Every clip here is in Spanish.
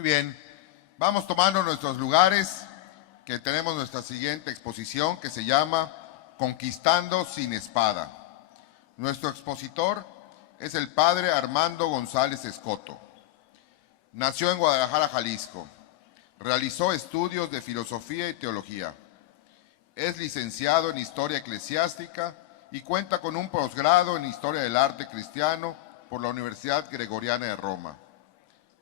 Muy bien, vamos tomando nuestros lugares, que tenemos nuestra siguiente exposición que se llama Conquistando sin espada. Nuestro expositor es el padre Armando González Escoto. Nació en Guadalajara, Jalisco. Realizó estudios de filosofía y teología. Es licenciado en Historia Eclesiástica y cuenta con un posgrado en Historia del Arte Cristiano por la Universidad Gregoriana de Roma.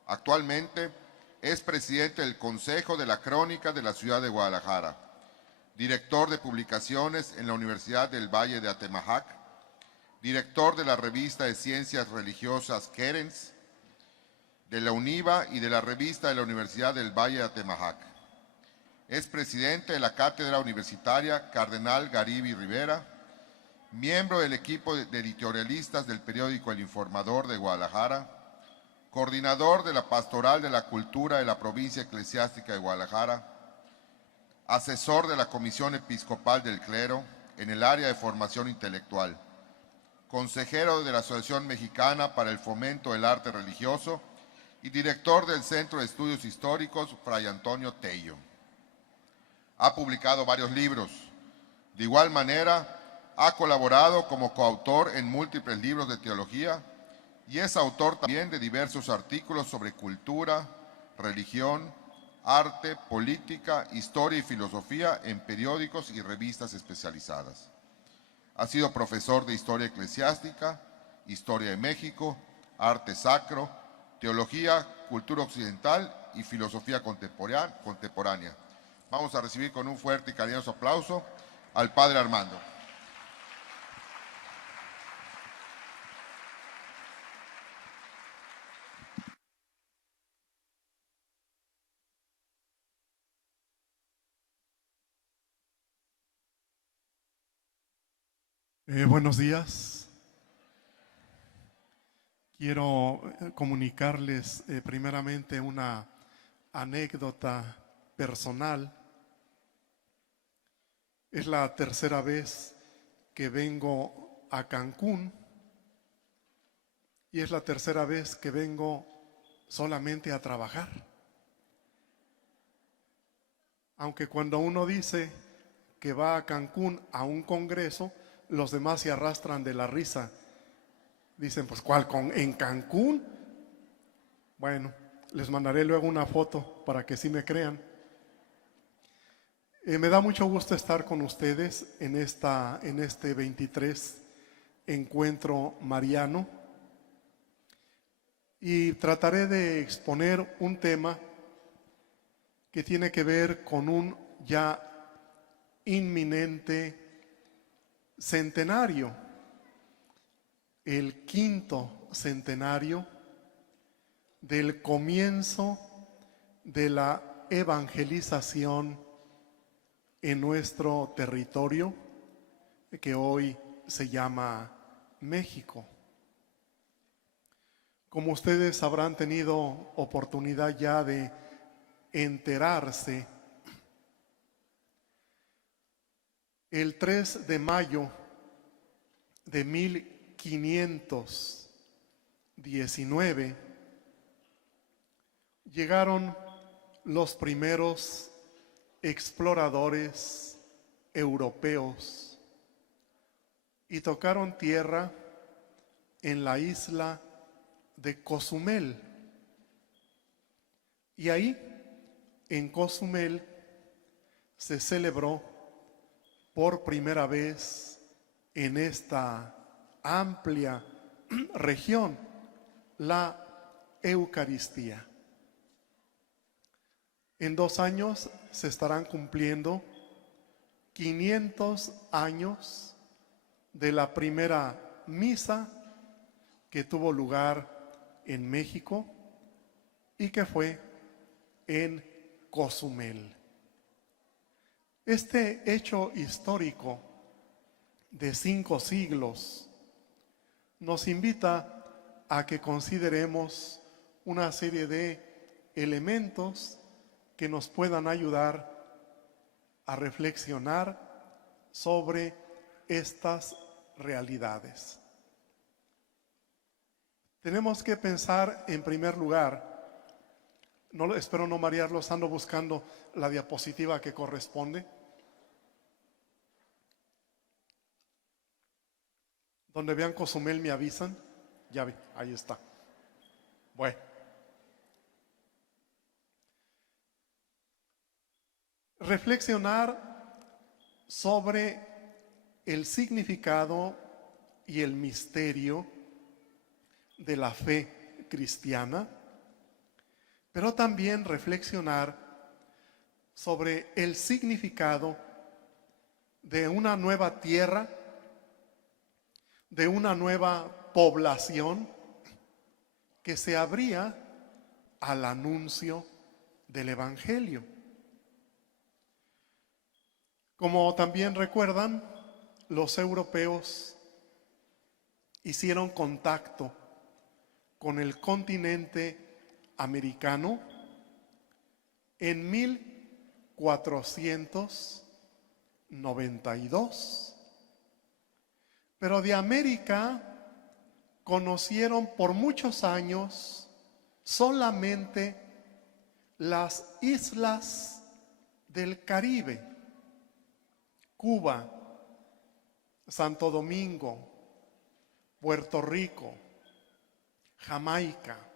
Actualmente es presidente del Consejo de la Crónica de la Ciudad de Guadalajara, director de publicaciones en la Universidad del Valle de Atemajac, director de la revista de Ciencias Religiosas Querens, de la UNIVA y de la revista de la Universidad del Valle de Atemajac. Es presidente de la Cátedra Universitaria Cardenal Garibi Rivera, miembro del equipo de editorialistas del periódico El Informador de Guadalajara, coordinador de la Pastoral de la Cultura de la Provincia Eclesiástica de Guadalajara, asesor de la Comisión Episcopal del Clero en el área de formación intelectual, consejero de la Asociación Mexicana para el Fomento del Arte Religioso y director del Centro de Estudios Históricos Fray Antonio Tello. Ha publicado varios libros. De igual manera, ha colaborado como coautor en múltiples libros de teología y es autor también de diversos artículos sobre cultura, religión, arte, política, historia y filosofía en periódicos y revistas especializadas. Ha sido profesor de Historia Eclesiástica, Historia de México, Arte Sacro, Teología, Cultura Occidental y Filosofía Contemporánea. Vamos a recibir con un fuerte y cariñoso aplauso al Padre Armando. Buenos días. Quiero comunicarles primeramente una anécdota personal. Es la tercera vez que vengo a Cancún y es la tercera vez que vengo solamente a trabajar. Aunque cuando uno dice que va a Cancún a un congreso, los demás se arrastran de la risa. Dicen, pues, ¿cuál? ¿En Cancún? Bueno, les mandaré luego una foto para que sí me crean. Me da mucho gusto estar con ustedes en este 23 encuentro mariano y trataré de exponer un tema que tiene que ver con un ya inminente centenario, el quinto centenario del comienzo de la evangelización en nuestro territorio, que hoy se llama México. Como ustedes habrán tenido oportunidad ya de enterarse, el 3 de mayo de 1519 llegaron los primeros exploradores europeos y tocaron tierra en la isla de Cozumel. Y ahí, en Cozumel, se celebró por primera vez en esta amplia región la Eucaristía. En 2 años se estarán cumpliendo 500 años de la primera misa que tuvo lugar en México y que fue en Cozumel. Este hecho histórico de 5 siglos nos invita a que consideremos una serie de elementos que nos puedan ayudar a reflexionar sobre estas realidades. Tenemos que pensar en primer lugar No, espero no marearlos, ando buscando la diapositiva que corresponde. Donde vean Cozumel me avisan. Ya vi, ahí está. Bueno. Reflexionar sobre el significado y el misterio de la fe cristiana, pero también reflexionar sobre el significado de una nueva tierra, de una nueva población que se abría al anuncio del Evangelio. Como también recuerdan, los europeos hicieron contacto con el continente americano en 1492. Pero de América conocieron por muchos años solamente las islas del Caribe: Cuba, Santo Domingo, Puerto Rico, Jamaica.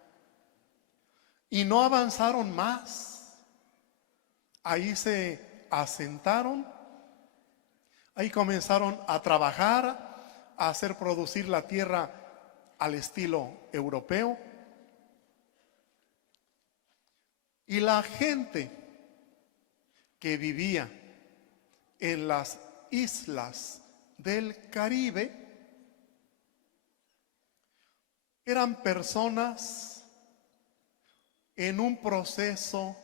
Y no avanzaron más. Ahí se asentaron, ahí comenzaron a trabajar, a hacer producir la tierra al estilo europeo. Y la gente que vivía en las islas del Caribe eran personas en un proceso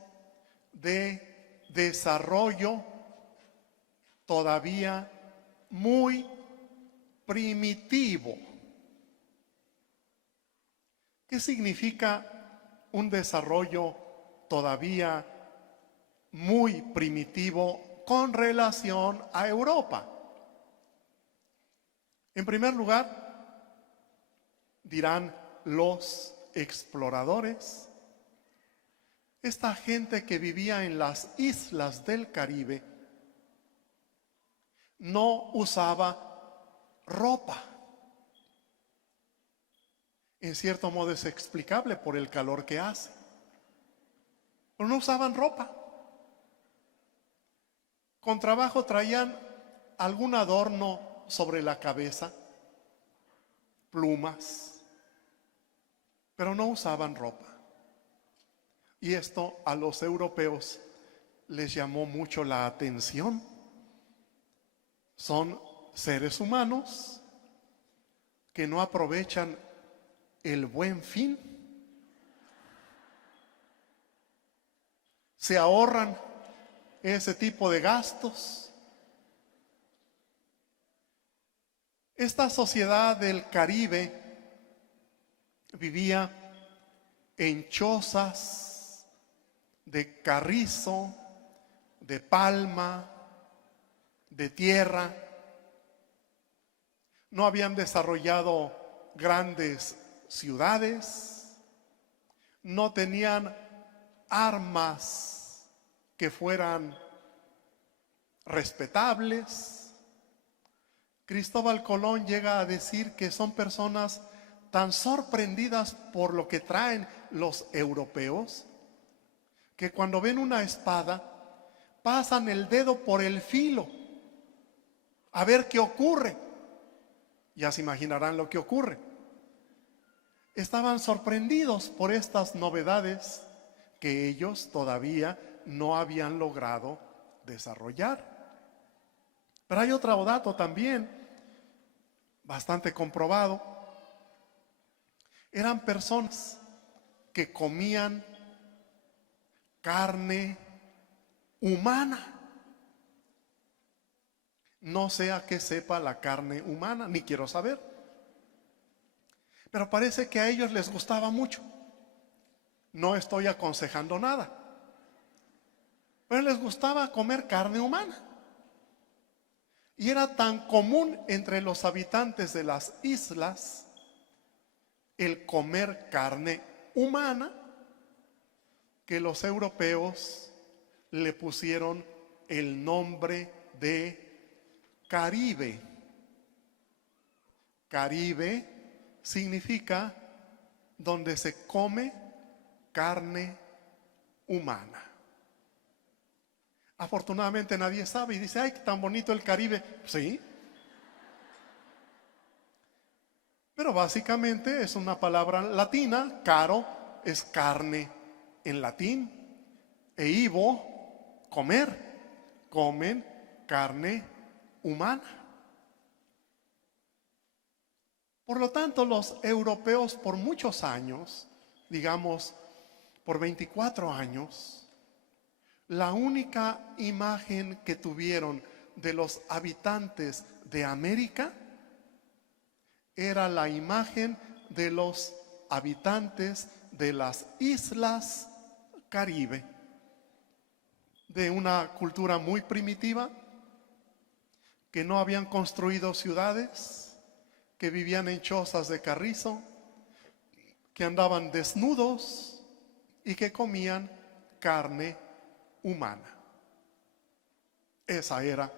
de desarrollo todavía muy primitivo. ¿Qué significa un desarrollo todavía muy primitivo con relación a Europa? En primer lugar, dirán los exploradores, esta gente que vivía en las islas del Caribe no usaba ropa. En cierto modo es explicable por el calor que hace, pero no usaban ropa. Con trabajo traían algún adorno sobre la cabeza, plumas, pero no usaban ropa. Y esto a los europeos les llamó mucho la atención. Son seres humanos que no aprovechan el buen fin, se ahorran ese tipo de gastos. Esta sociedad del Caribe vivía en chozas de carrizo, de palma, de tierra. No habían desarrollado grandes ciudades, no tenían armas que fueran respetables. Cristóbal Colón llega a decir que son personas tan sorprendidas por lo que traen los europeos que cuando ven una espada pasan el dedo por el filo a ver qué ocurre. Ya se imaginarán lo que ocurre. Estaban sorprendidos por estas novedades que ellos todavía no habían logrado desarrollar. Pero hay otro dato también bastante comprobado. Eran personas que comían carne humana. No sé a qué sepa la carne humana, ni quiero saber. Pero parece que a ellos les gustaba mucho. No estoy aconsejando nada. Pero les gustaba comer carne humana. Y era tan común entre los habitantes de las islas el comer carne humana que los europeos le pusieron el nombre de Caribe. Caribe significa donde se come carne humana. Afortunadamente nadie sabe y dice, ay, qué tan bonito el Caribe. Sí. Pero básicamente es una palabra latina, caro es carne en latín, e ivo, comer, comen carne humana. Por lo tanto, los europeos por muchos años, digamos por 24 años, la única imagen que tuvieron de los habitantes de América era la imagen de los habitantes de las islas Caribe, de una cultura muy primitiva, que no habían construido ciudades, que vivían en chozas de carrizo, que andaban desnudos y que comían carne humana. Esa era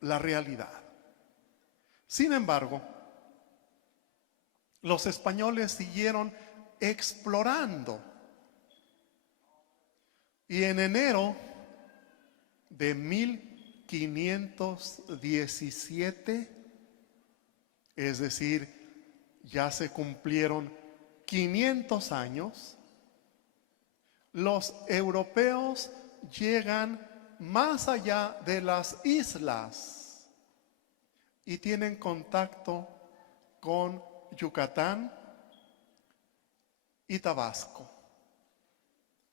la realidad. Sin embargo, los españoles siguieron explorando y en enero de 1517, es decir, ya se cumplieron 500 años, los europeos llegan más allá de las islas y tienen contacto con Yucatán y Tabasco.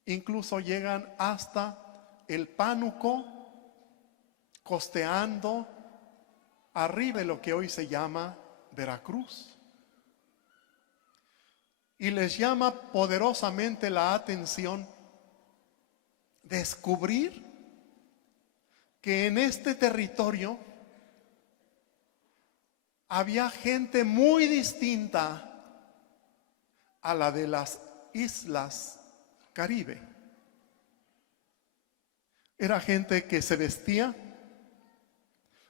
Incluso llegan hasta el Pánuco, costeando arriba de lo que hoy se llama Veracruz. Y les llama poderosamente la atención descubrir que en este territorio había gente muy distinta a la de las islas Caribe. Era gente que se vestía,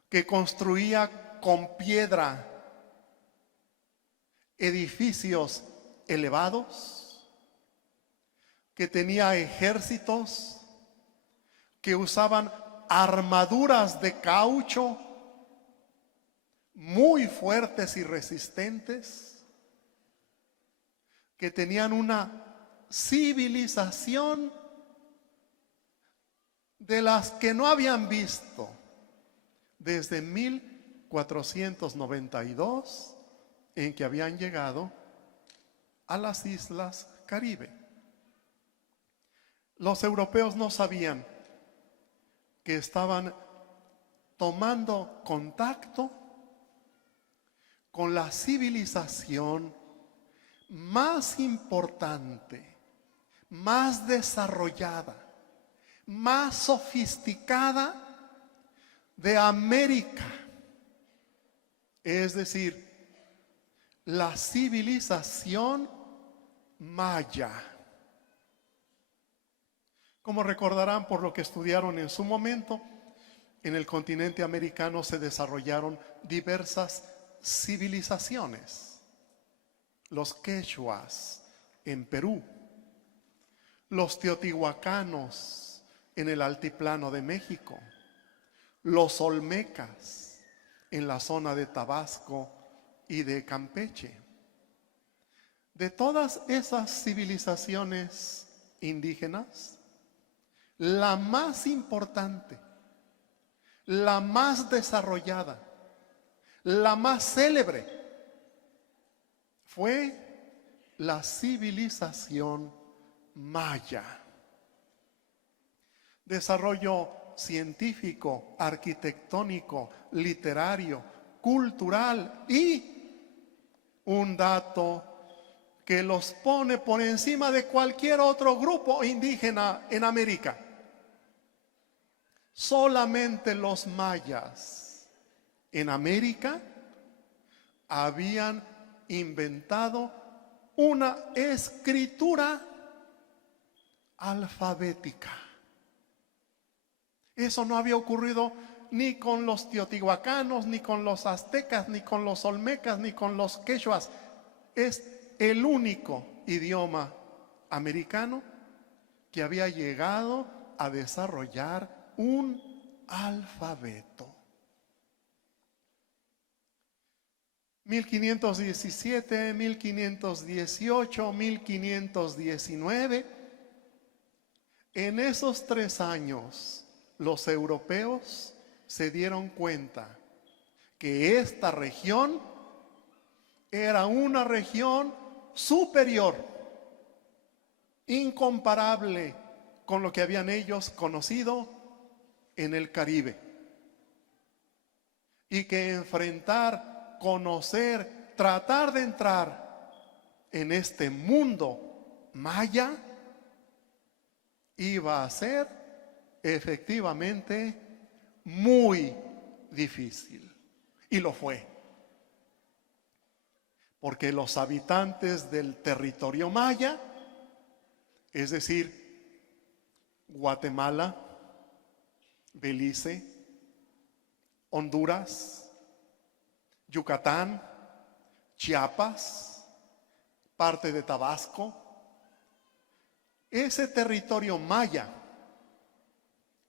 que construía con piedra edificios elevados, que tenía ejércitos, que usaban armaduras de caucho muy fuertes y resistentes, que tenían una civilización de las que no habían visto desde 1492, en que habían llegado a las islas Caribe. Los europeos no sabían que estaban tomando contacto con la civilización más importante, más desarrollada, más sofisticada de América, es decir, la civilización maya. Como recordarán por lo que estudiaron en su momento, en el continente americano se desarrollaron diversas civilizaciones. Los quechuas en Perú, los teotihuacanos en el altiplano de México, los olmecas en la zona de Tabasco y de Campeche. De todas esas civilizaciones indígenas, la más importante, la más desarrollada, la más célebre fue la civilización maya. Desarrollo científico, arquitectónico, literario, cultural y un dato que los pone por encima de cualquier otro grupo indígena en América. Solamente los mayas en América habían inventado una escritura alfabética. Eso no había ocurrido ni con los teotihuacanos, ni con los aztecas, ni con los olmecas, ni con los quechuas. Es el único idioma americano que había llegado a desarrollar un alfabeto. 1517, 1518, 1519. En esos 3 años, los europeos se dieron cuenta que esta región era una región superior, incomparable con lo que habían ellos conocido en el Caribe. Y que enfrentar, conocer, tratar de entrar en este mundo maya iba a ser efectivamente muy difícil. Y lo fue. Porque los habitantes del territorio maya, es decir, Guatemala, Belice, Honduras, Yucatán, Chiapas, parte de Tabasco, ese territorio maya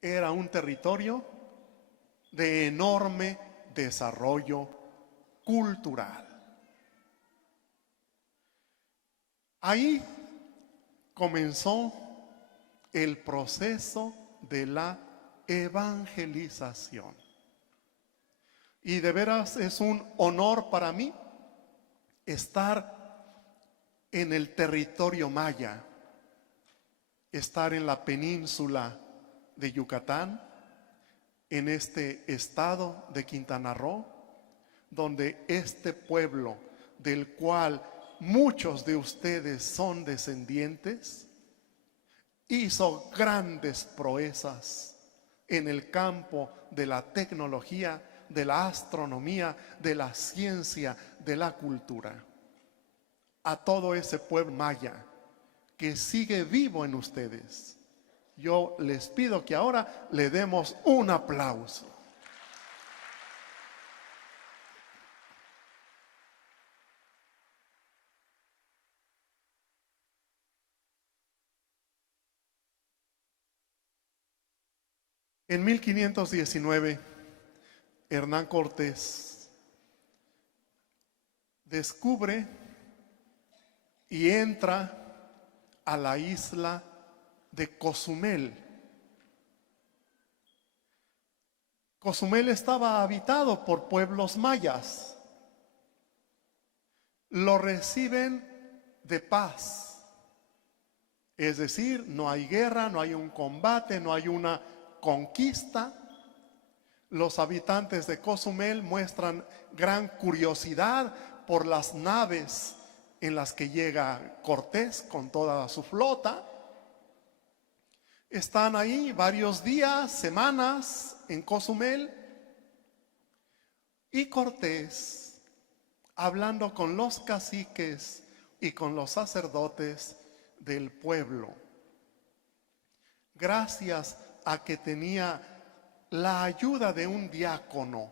era un territorio de enorme desarrollo cultural. Ahí comenzó el proceso de la evangelización. Y de veras es un honor para mí estar en el territorio maya, estar en la península de Yucatán, en este estado de Quintana Roo, donde este pueblo del cual muchos de ustedes son descendientes, hizo grandes proezas en el campo de la tecnología, de la astronomía, de la ciencia, de la cultura. A todo ese pueblo maya que sigue vivo en ustedes, yo les pido que ahora le demos un aplauso. En 1519, Hernán Cortés descubre y entra a la isla de Cozumel. Cozumel estaba habitado por pueblos mayas. Lo reciben de paz. Es decir, no hay guerra, no hay un combate, no hay una conquista. Los habitantes de Cozumel muestran gran curiosidad por las naves en las que llega Cortés con toda su flota. Están ahí varios días, semanas en Cozumel, y Cortés, hablando con los caciques y con los sacerdotes del pueblo, gracias a que tenía la ayuda de un diácono,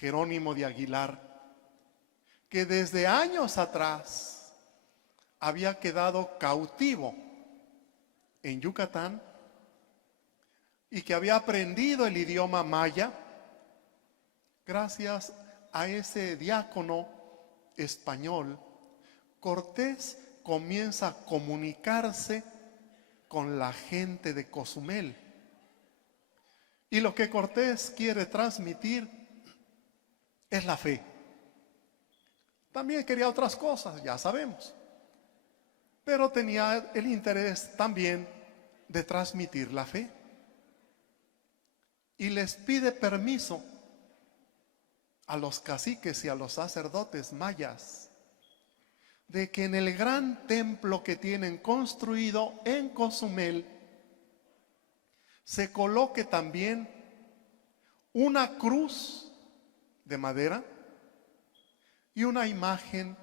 Jerónimo de Aguilar, que desde años atrás había quedado cautivo en Yucatán y que había aprendido el idioma maya. Gracias a ese diácono español, Cortés comienza a comunicarse con la gente de Cozumel. Y lo que Cortés quiere transmitir es la fe. También quería otras cosas, ya sabemos. Pero tenía el interés también de transmitir la fe. Y les pide permiso a los caciques y a los sacerdotes mayas de que en el gran templo que tienen construido en Cozumel se coloque también una cruz de madera y una imagen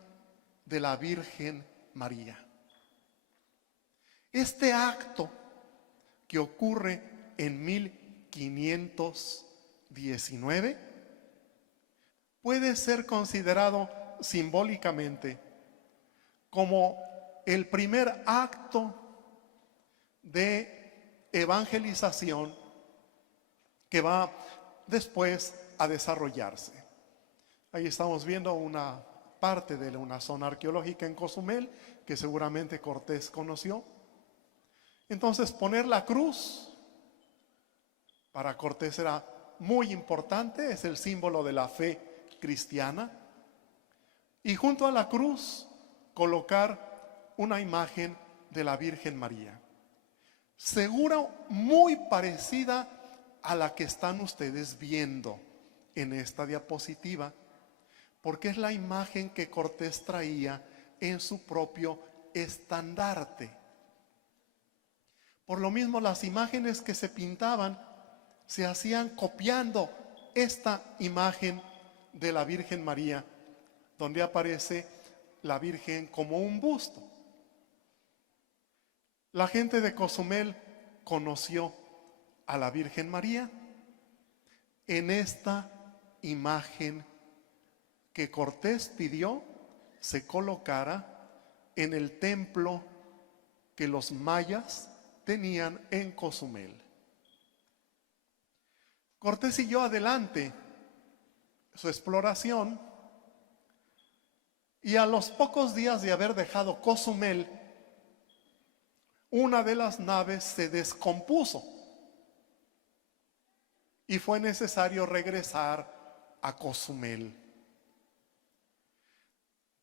de la Virgen María. Este acto que ocurre en 1519 puede ser considerado simbólicamente como el primer acto de evangelización que va después a desarrollarse. Ahí estamos viendo una parte de una zona arqueológica en Cozumel que seguramente Cortés conoció. Entonces, poner la cruz para Cortés era muy importante, es el símbolo de la fe cristiana. Y junto a la cruz colocar una imagen de la Virgen María, seguro muy parecida a la que están ustedes viendo en esta diapositiva, porque es la imagen que Cortés traía en su propio estandarte. Por lo mismo, las imágenes que se pintaban se hacían copiando esta imagen de la Virgen María, donde aparece la Virgen como un busto. La gente de Cozumel conoció a la Virgen María en esta imagen que Cortés pidió se colocara en el templo que los mayas tenían en Cozumel. Cortés siguió adelante su exploración y a los pocos días de haber dejado Cozumel, una de las naves se descompuso y fue necesario regresar a Cozumel.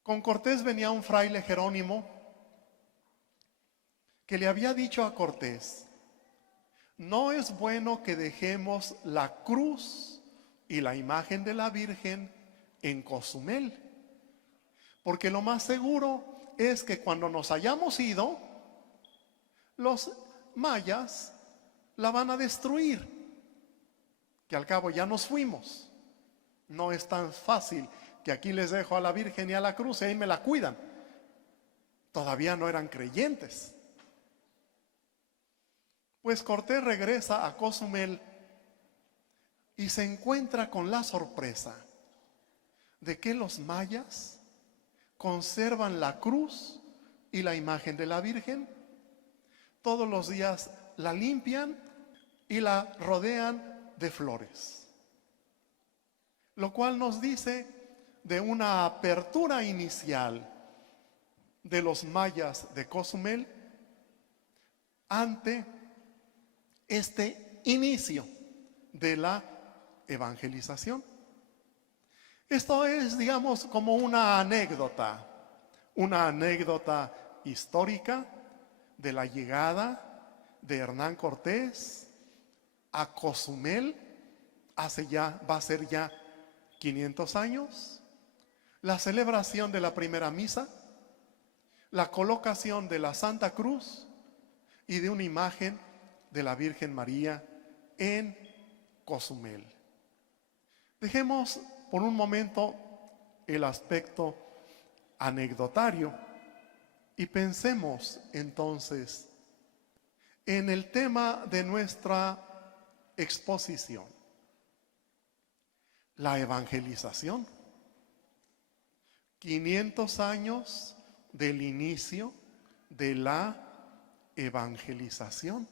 Con Cortés venía un fraile Jerónimo que le había dicho a Cortés: no es bueno que dejemos la cruz y la imagen de la Virgen en Cozumel, porque lo más seguro es que cuando nos hayamos ido, los mayas la van a destruir, que al cabo ya nos fuimos. No es tan fácil que aquí les dejo a la Virgen y a la cruz y ahí me la cuidan. Todavía no eran creyentes. Pues Cortés regresa a Cozumel y se encuentra con la sorpresa de que los mayas conservan la cruz y la imagen de la Virgen. Todos los días la limpian y la rodean de flores, lo cual nos dice de una apertura inicial de los mayas de Cozumel ante este inicio de la evangelización. Esto es, digamos, como una anécdota histórica de la llegada de Hernán Cortés a Cozumel va a ser ya 500 años, la celebración de la primera misa, la colocación de la Santa Cruz y de una imagen de la Virgen María en Cozumel. Dejemos por un momento el aspecto anecdotario y pensemos entonces en el tema de nuestra exposición: la evangelización. 500 años del inicio de la evangelización.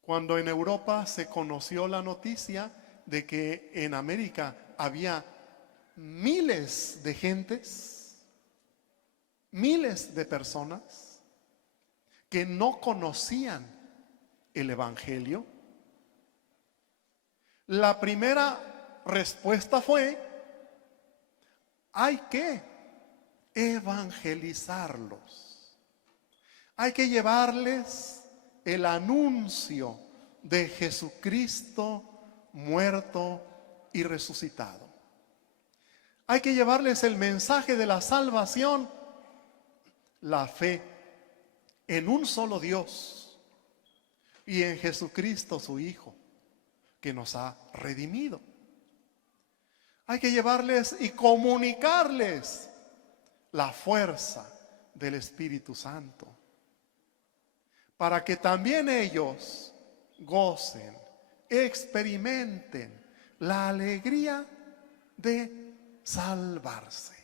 Cuando en Europa se conoció la noticia de que en América había miles de gentes, miles de personas que no conocían el Evangelio, la primera respuesta fue: hay que evangelizarlos, hay que llevarles el anuncio de Jesucristo muerto y resucitado. Hay que llevarles el mensaje de la salvación, la fe en un solo Dios y en Jesucristo su Hijo, que nos ha redimido. Hay que llevarles y comunicarles la fuerza del Espíritu Santo. para que también ellos gocen, experimenten la alegría de salvarse.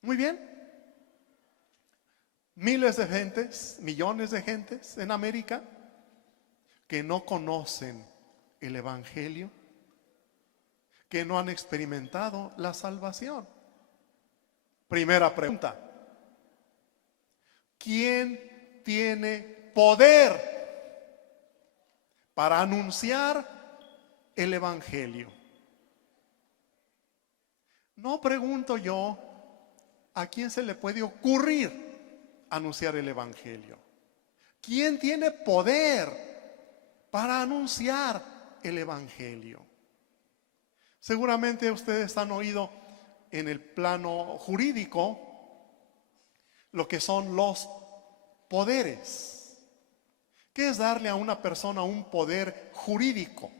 Muy bien. Miles de gentes, millones de gentes en América que no conocen el Evangelio, que no han experimentado la salvación. Primera pregunta: ¿quién tiene poder para anunciar el Evangelio? No pregunto yo a quién se le puede ocurrir anunciar el Evangelio. ¿Quién tiene poder para anunciar el Evangelio? Seguramente ustedes han oído en el plano jurídico lo que son los poderes. ¿Qué es darle a una persona un poder jurídico?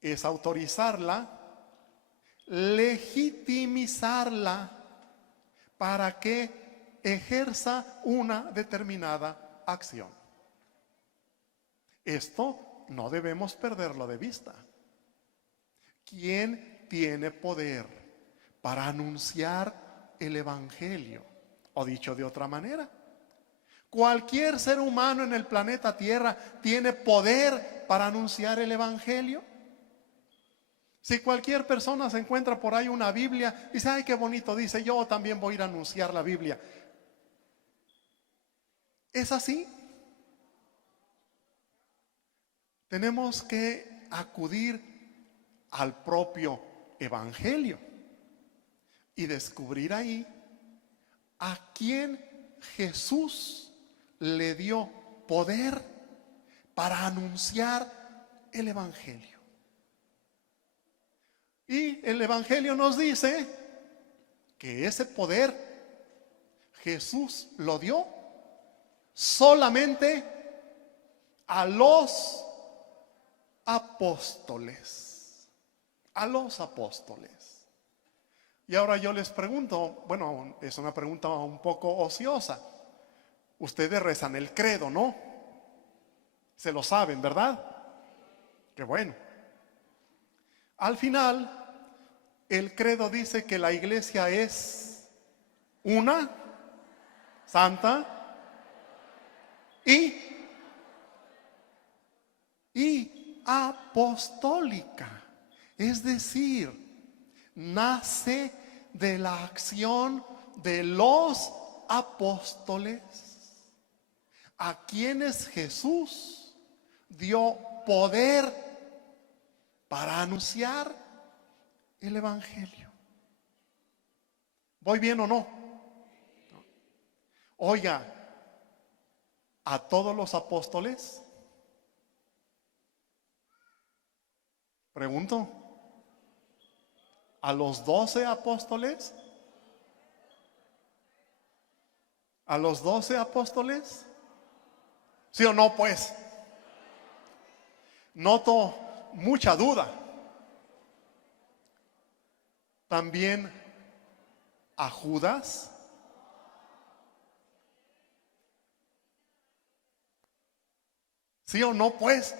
Es autorizarla, legitimizarla para que ejerza una determinada acción. Esto no debemos perderlo de vista. ¿Quién tiene poder para anunciar el Evangelio? O dicho de otra manera, ¿cualquier ser humano en el planeta Tierra tiene poder para anunciar el Evangelio? Si cualquier persona se encuentra por ahí una Biblia, dice: ay, qué bonito, dice, yo también voy a ir a anunciar la Biblia. ¿Es así? Tenemos que acudir al propio Evangelio y descubrir ahí a quién Jesús le dio poder para anunciar el Evangelio. Y el Evangelio nos dice que ese poder Jesús lo dio solamente a los apóstoles. A los apóstoles. Y ahora yo les pregunto, bueno, es una pregunta un poco ociosa. Ustedes rezan el credo, ¿no? Se lo saben, ¿verdad? Qué bueno. Al final, el credo dice que la iglesia es una, santa y apostólica. Es decir, nace de la acción de los apóstoles, a quienes Jesús dio poder para anunciar el Evangelio. ¿Voy bien o no? Oiga, a todos los apóstoles, pregunto, a los 12 apóstoles, a los 12 apóstoles, ¿sí o no? Pues noto mucha duda. También a Judas, ¿sí o no? Pues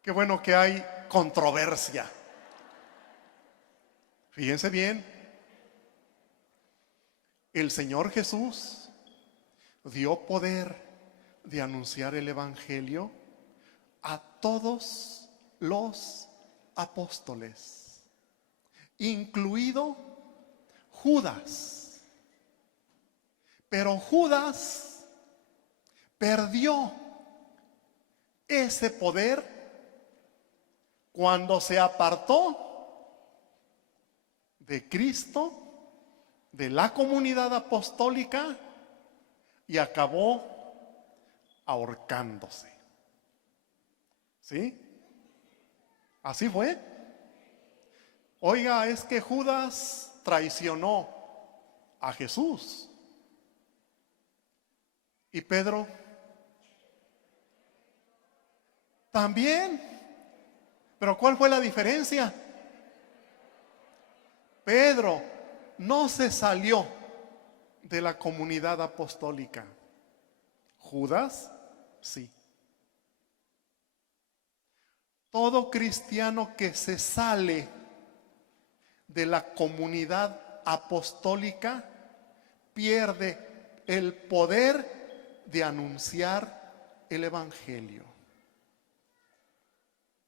qué bueno que hay controversia. Fíjense bien, el Señor Jesús dio poder de anunciar el Evangelio a todos los apóstoles, incluido Judas. Pero Judas perdió ese poder cuando se apartó de Cristo, de la comunidad apostólica, y acabó ahorcándose. ¿Sí? Así fue. Oiga, es que Judas traicionó a Jesús. ¿Y Pedro? También. Pero ¿cuál fue la diferencia? Pedro no se salió de la comunidad apostólica? Judas, sí. Todo cristiano que se sale de la comunidad apostólica pierde el poder de anunciar el evangelio.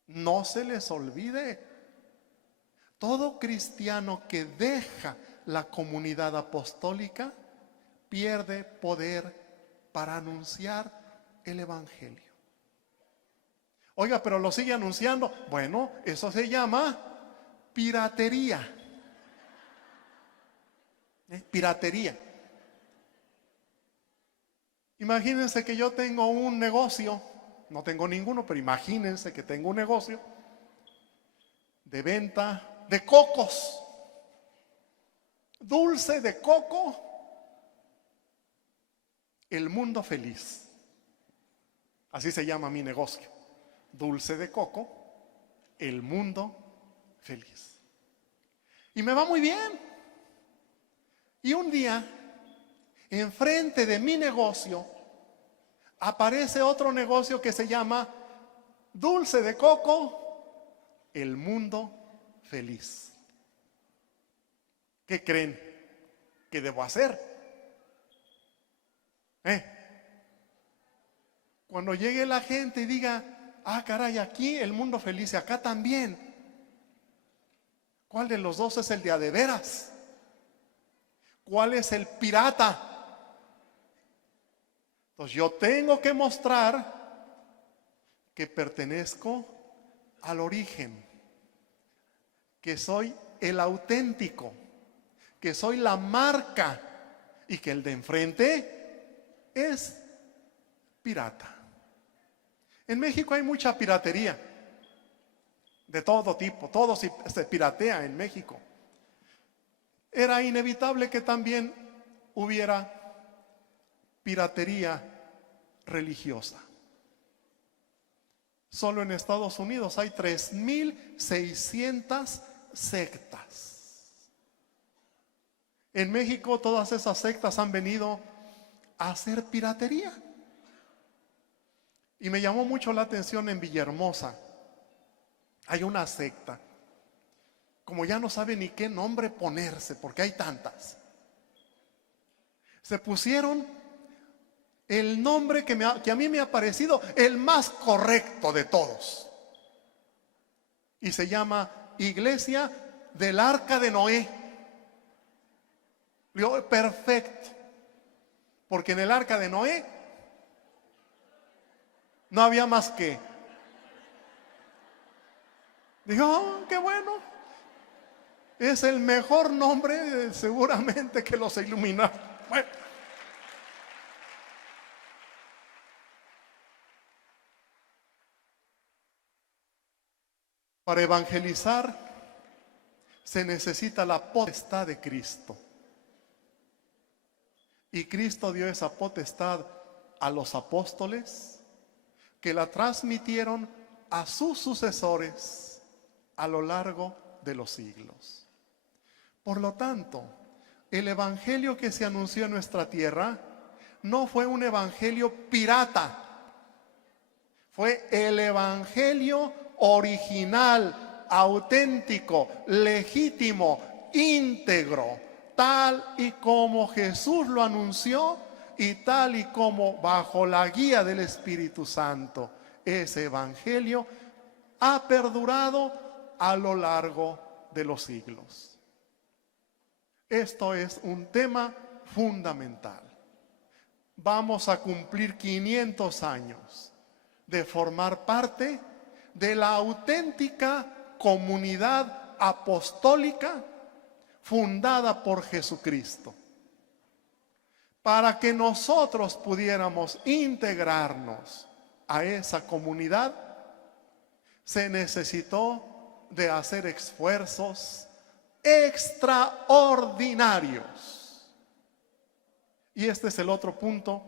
No se les olvide, todo cristiano que deja la comunidad apostólica pierde poder para anunciar el evangelio. Oiga, pero lo sigue anunciando. Bueno, eso se llama piratería. Piratería. Imagínense que yo tengo un negocio, no tengo ninguno, pero imagínense que tengo un negocio de venta de cocos, dulce de coco, el mundo feliz. Así se llama mi negocio, dulce de coco, el mundo feliz. Y me va muy bien. Y un día, enfrente de mi negocio, aparece otro negocio que se llama dulce de coco, el mundo feliz. ¿Qué creen que debo hacer? Cuando llegue la gente y diga, ah, caray, aquí el mundo feliz y acá también, ¿cuál de los dos es el de veras? ¿Cuál es el pirata? Entonces yo tengo que mostrar que pertenezco al origen, que soy el auténtico, que soy la marca y que el de enfrente es pirata. En México hay mucha piratería de todo tipo, todo se piratea en México. Era inevitable que también hubiera piratería religiosa. Solo en Estados Unidos hay 3,600 sectas. En México todas esas sectas han venido a hacer piratería. Y me llamó mucho la atención en Villahermosa. Hay una secta. Como ya no sabe ni qué nombre ponerse, porque hay tantas. Se pusieron el nombre que a mí me ha parecido el más correcto de todos. Y se llama Iglesia del Arca de Noé. Digo, perfecto. Porque en el Arca de Noé no había más que. Digo, oh, qué bueno. Es el mejor nombre seguramente que los iluminados. Bueno. Para evangelizar se necesita la potestad de Cristo. Y Cristo dio esa potestad a los apóstoles que la transmitieron a sus sucesores a lo largo de los siglos. Por lo tanto, el evangelio que se anunció en nuestra tierra no fue un evangelio pirata, fue el evangelio original, auténtico, legítimo, íntegro, tal y como Jesús lo anunció y tal y como bajo la guía del Espíritu Santo ese evangelio ha perdurado a lo largo de los siglos. Esto es un tema fundamental. Vamos a cumplir 500 años de formar parte de la auténtica comunidad apostólica fundada por Jesucristo. Para que nosotros pudiéramos integrarnos a esa comunidad, se necesitó de hacer esfuerzos extraordinarios. Y este es el otro punto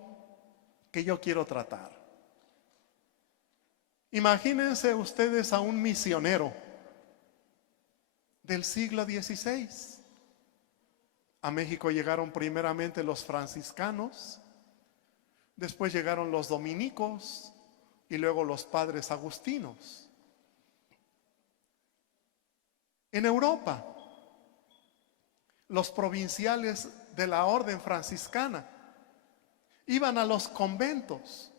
que yo quiero tratar. Imagínense ustedes a un misionero del siglo XVI, A México llegaron primeramente los franciscanos, después llegaron los dominicos y luego los padres agustinos. En Europa, los provinciales de la orden franciscana iban a los conventos.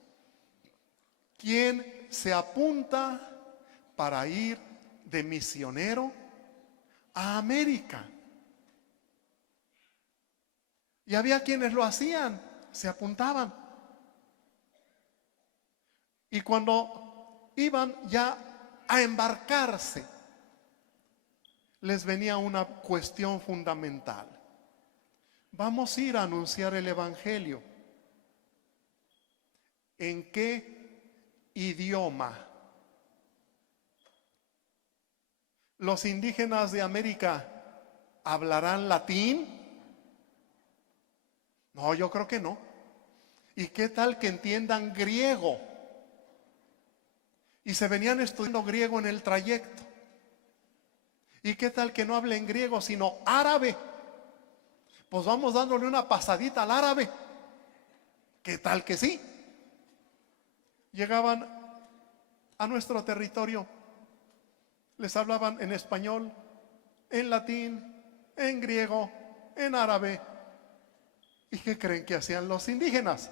¿Quién se apunta para ir de misionero a América? Y había quienes lo hacían, se apuntaban. Y cuando iban ya a embarcarse, les venía una cuestión fundamental. Vamos a ir a anunciar el Evangelio. ¿En qué idioma? ¿Los indígenas de América hablarán latín? No, yo creo que no. ¿Y qué tal que entiendan griego? Y se venían estudiando griego en el trayecto. ¿Y qué tal que no hablen griego sino árabe? Pues vamos dándole una pasadita al árabe. ¿Qué tal que sí? Llegaban a nuestro territorio, les hablaban en español, en latín, en griego, en árabe. ¿Y qué creen que hacían los indígenas?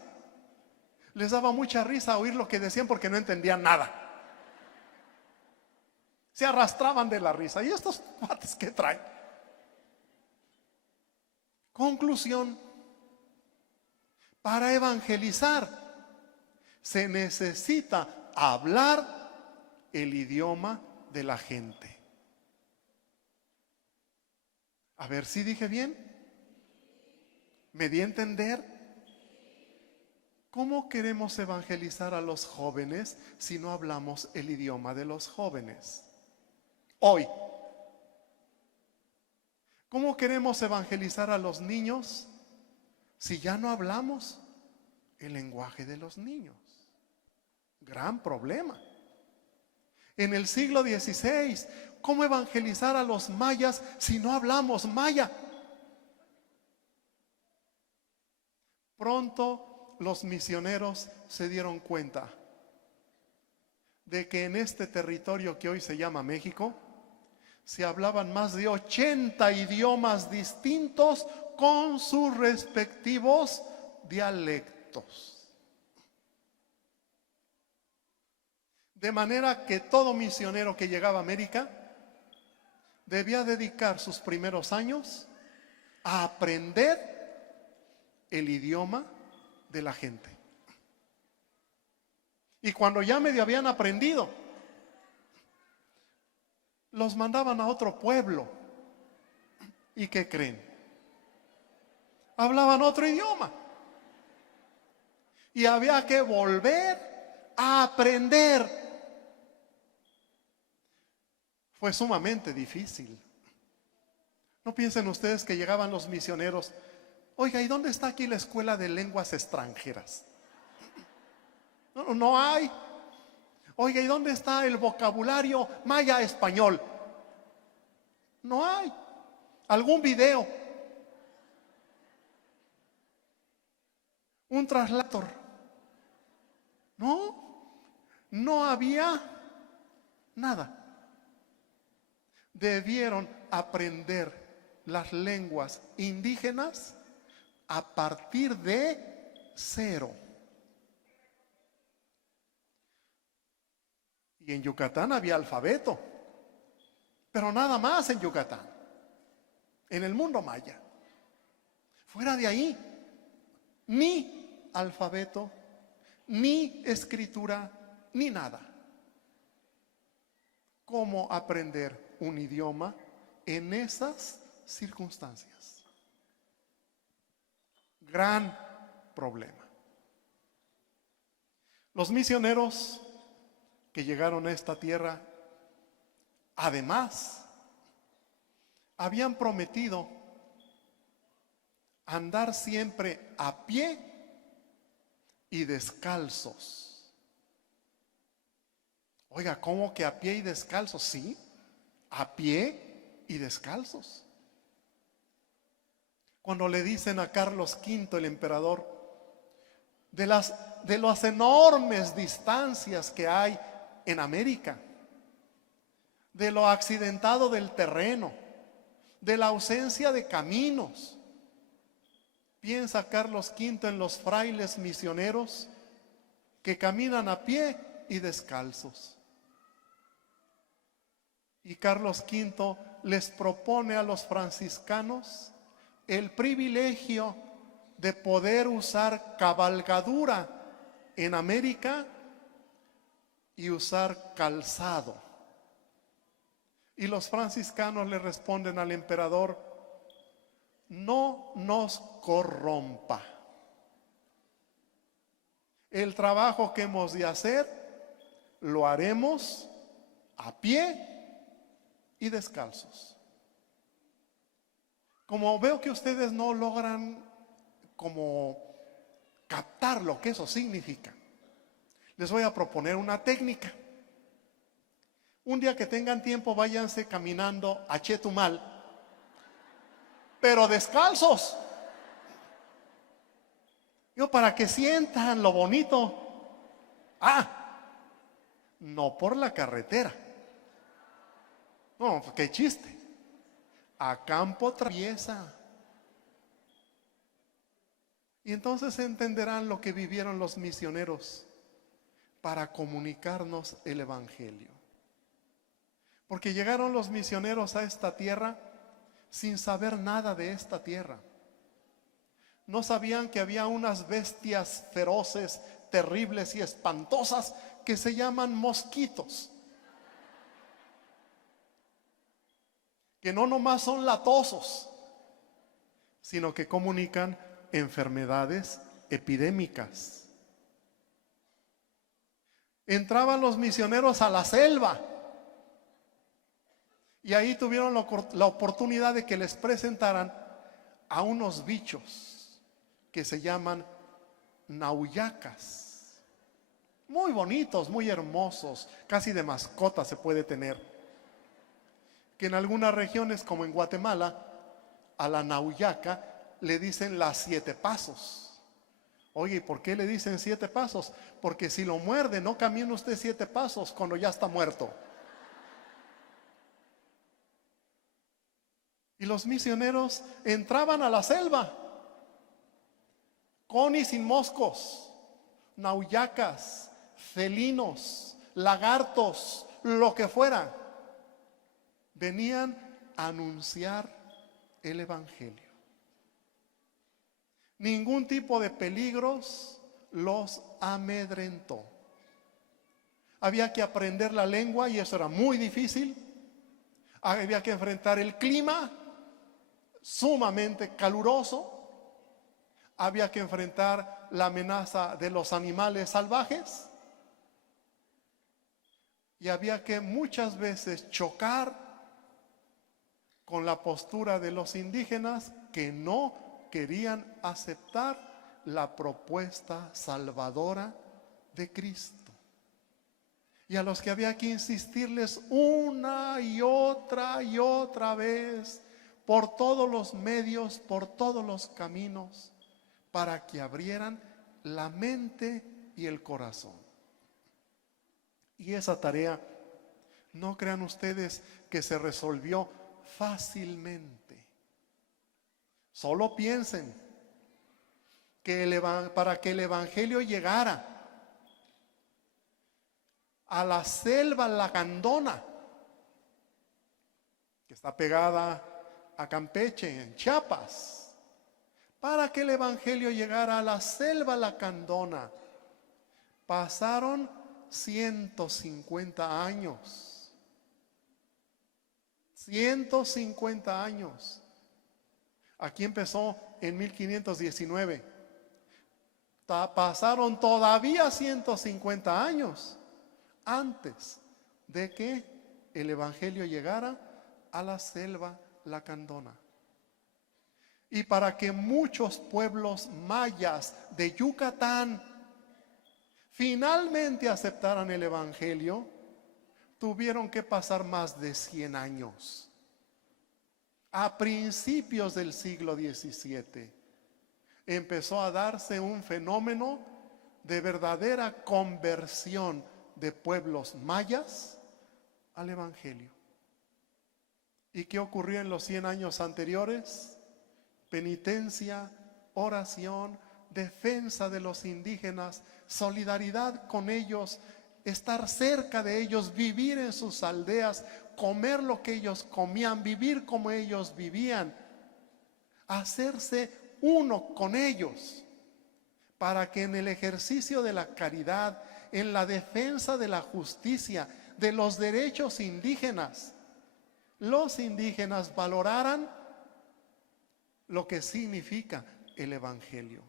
Les daba mucha risa oír lo que decían porque no entendían nada. Se arrastraban de la risa. ¿Y estos cuates qué traen? Conclusión: para evangelizar se necesita hablar el idioma de la gente. A ver si dije bien. ¿Me di a entender? ¿Cómo queremos evangelizar a los jóvenes si no hablamos el idioma de los jóvenes? Hoy. ¿Cómo queremos evangelizar a los niños si ya no hablamos el lenguaje de los niños? Gran problema. En el siglo XVI, ¿cómo evangelizar a los mayas si no hablamos maya? Pronto los misioneros se dieron cuenta de que en este territorio que hoy se llama México, se hablaban más de 80 idiomas distintos con sus respectivos dialectos. De manera que todo misionero que llegaba a América debía dedicar sus primeros años a aprender el idioma de la gente. Y cuando ya medio habían aprendido, los mandaban a otro pueblo. ¿Y qué creen? Hablaban otro idioma. Y había que volver a aprender. Fue sumamente difícil. No piensen ustedes que llegaban los misioneros. Oiga, ¿y dónde está aquí la escuela de lenguas extranjeras? No, no hay. Oiga, ¿y dónde está el vocabulario maya español? No hay. ¿Algún video? ¿Un translator? No, no había nada. Debieron aprender las lenguas indígenas a partir de cero. Y en Yucatán había alfabeto, pero nada más en Yucatán, en el mundo maya. Fuera de ahí, ni alfabeto, ni escritura, ni nada. ¿Cómo aprender un idioma en esas circunstancias? Gran problema. Los misioneros que llegaron a esta tierra, además, habían prometido andar siempre a pie y descalzos. Oiga, ¿cómo que a pie y descalzos? Sí, a pie y descalzos. cuando le dicen a Carlos V, el emperador, de las enormes distancias que hay en América, de lo accidentado del terreno, de la ausencia de caminos. Piensa Carlos V en los frailes misioneros que caminan a pie y descalzos. Y Carlos V les propone a los franciscanos el privilegio de poder usar cabalgadura en América y usar calzado. Y los franciscanos le responden al emperador: no nos corrompa. El trabajo que hemos de hacer lo haremos a pie y descalzos. Como veo que ustedes no logran como captar lo que eso significa, les voy a proponer una técnica. Un día que tengan tiempo, váyanse caminando a Chetumal, pero descalzos. Para que sientan lo bonito. No por la carretera. No, qué chiste. A campo traviesa. Y entonces entenderán lo que vivieron los misioneros para comunicarnos el Evangelio. Porque llegaron los misioneros a esta tierra sin saber nada de esta tierra. No sabían que había unas bestias feroces, terribles y espantosas que se llaman mosquitos. Que no nomás son latosos, sino que comunican enfermedades epidémicas. Entraban los misioneros a la selva y ahí tuvieron la oportunidad de que les presentaran a unos bichos que se llaman nauyacas. Muy bonitos, muy hermosos, casi de mascota se puede tener. Que en algunas regiones, como en Guatemala, a la nauyaca le dicen las 7 pasos. Oye, ¿y por qué le dicen 7 pasos? Porque si lo muerde, no camina usted 7 pasos cuando ya está muerto. Y los misioneros entraban a la selva, con y sin moscos, nauyacas, felinos, lagartos, lo que fuera. Venían a anunciar el Evangelio. Ningún tipo de peligros los amedrentó. Había que aprender la lengua y eso era muy difícil. Había que enfrentar el clima sumamente caluroso. Había que enfrentar la amenaza de los animales salvajes. Y había que muchas veces chocar con la postura de los indígenas que no querían aceptar la propuesta salvadora de Cristo. Y a los que había que insistirles una y otra vez, por todos los medios, por todos los caminos, para que abrieran la mente y el corazón. Y esa tarea, no crean ustedes que se resolvió fácilmente. Solo piensen que para que el Evangelio llegara a la selva lacandona, que está pegada a Campeche, en Chiapas, para que el Evangelio llegara a la selva lacandona, pasaron 150 años. 150 años. Aquí empezó en 1519. Pasaron todavía 150 años antes de que el Evangelio llegara a la selva lacandona. Y para que muchos pueblos mayas de Yucatán finalmente aceptaran el Evangelio, tuvieron que pasar más de 100 años. A principios del siglo XVII empezó a darse un fenómeno de verdadera conversión de pueblos mayas al Evangelio. ¿Y qué ocurrió en los 100 años anteriores? Penitencia, oración, defensa de los indígenas, solidaridad con ellos, estar cerca de ellos, vivir en sus aldeas, comer lo que ellos comían, vivir como ellos vivían, hacerse uno con ellos, para que en el ejercicio de la caridad, en la defensa de la justicia, de los derechos indígenas, los indígenas valoraran lo que significa el Evangelio.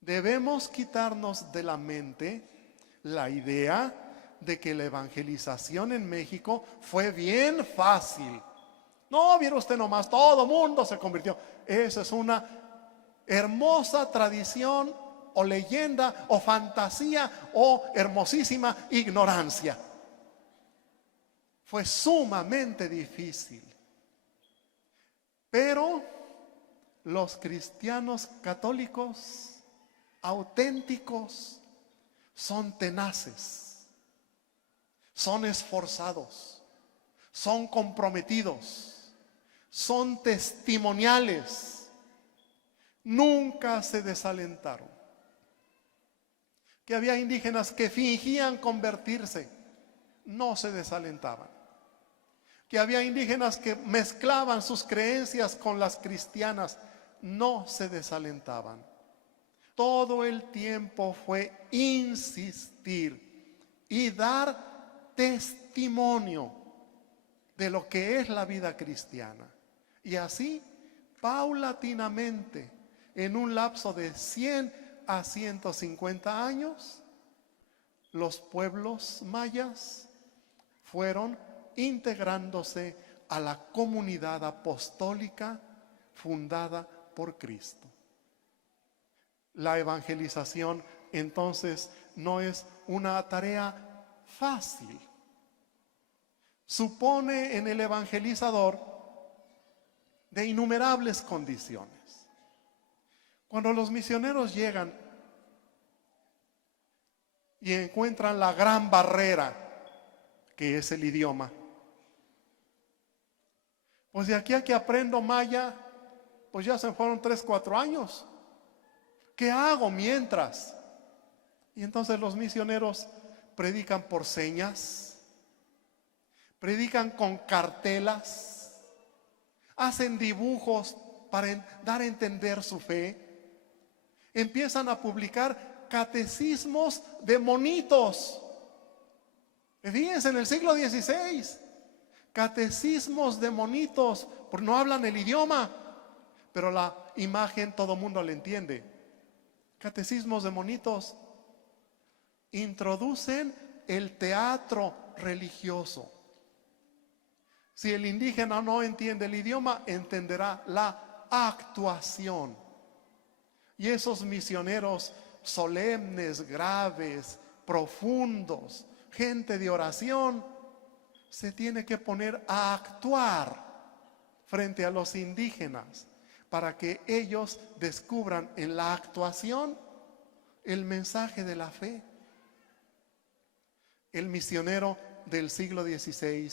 Debemos quitarnos de la mente la idea de que la evangelización en México fue bien fácil. No, viera usted nomás, todo mundo se convirtió. Esa es una hermosa tradición o leyenda o fantasía o hermosísima ignorancia. Fue sumamente difícil. Pero los cristianos católicos auténticos son tenaces, son esforzados, son comprometidos, son testimoniales, nunca se desalentaron. Que había indígenas que fingían convertirse, no se desalentaban. Que había indígenas que mezclaban sus creencias con las cristianas, no se desalentaban. Todo el tiempo fue insistir y dar testimonio de lo que es la vida cristiana. Y así, paulatinamente, en un lapso de 100 a 150 años, los pueblos mayas fueron integrándose a la comunidad apostólica fundada por Cristo. La evangelización entonces no es una tarea fácil. Supone en el evangelizador de innumerables condiciones. Cuando los misioneros llegan y encuentran la gran barrera que es el idioma, pues de aquí a que aprendo maya, pues ya se fueron 3, 4 años. ¿Qué hago mientras? Y entonces los misioneros predican por señas, predican con cartelas, hacen dibujos para dar a entender su fe, empiezan a publicar catecismos de monitos. Fíjense, en el siglo XVI, catecismos de monitos, porque no hablan el idioma, pero la imagen todo mundo le entiende. Catecismos de monitos introducen el teatro religioso. Si el indígena no entiende el idioma, entenderá la actuación. Y esos misioneros solemnes, graves, profundos, gente de oración, se tiene que poner a actuar frente a los indígenas para que ellos descubran en la actuación el mensaje de la fe. El misionero del siglo XVI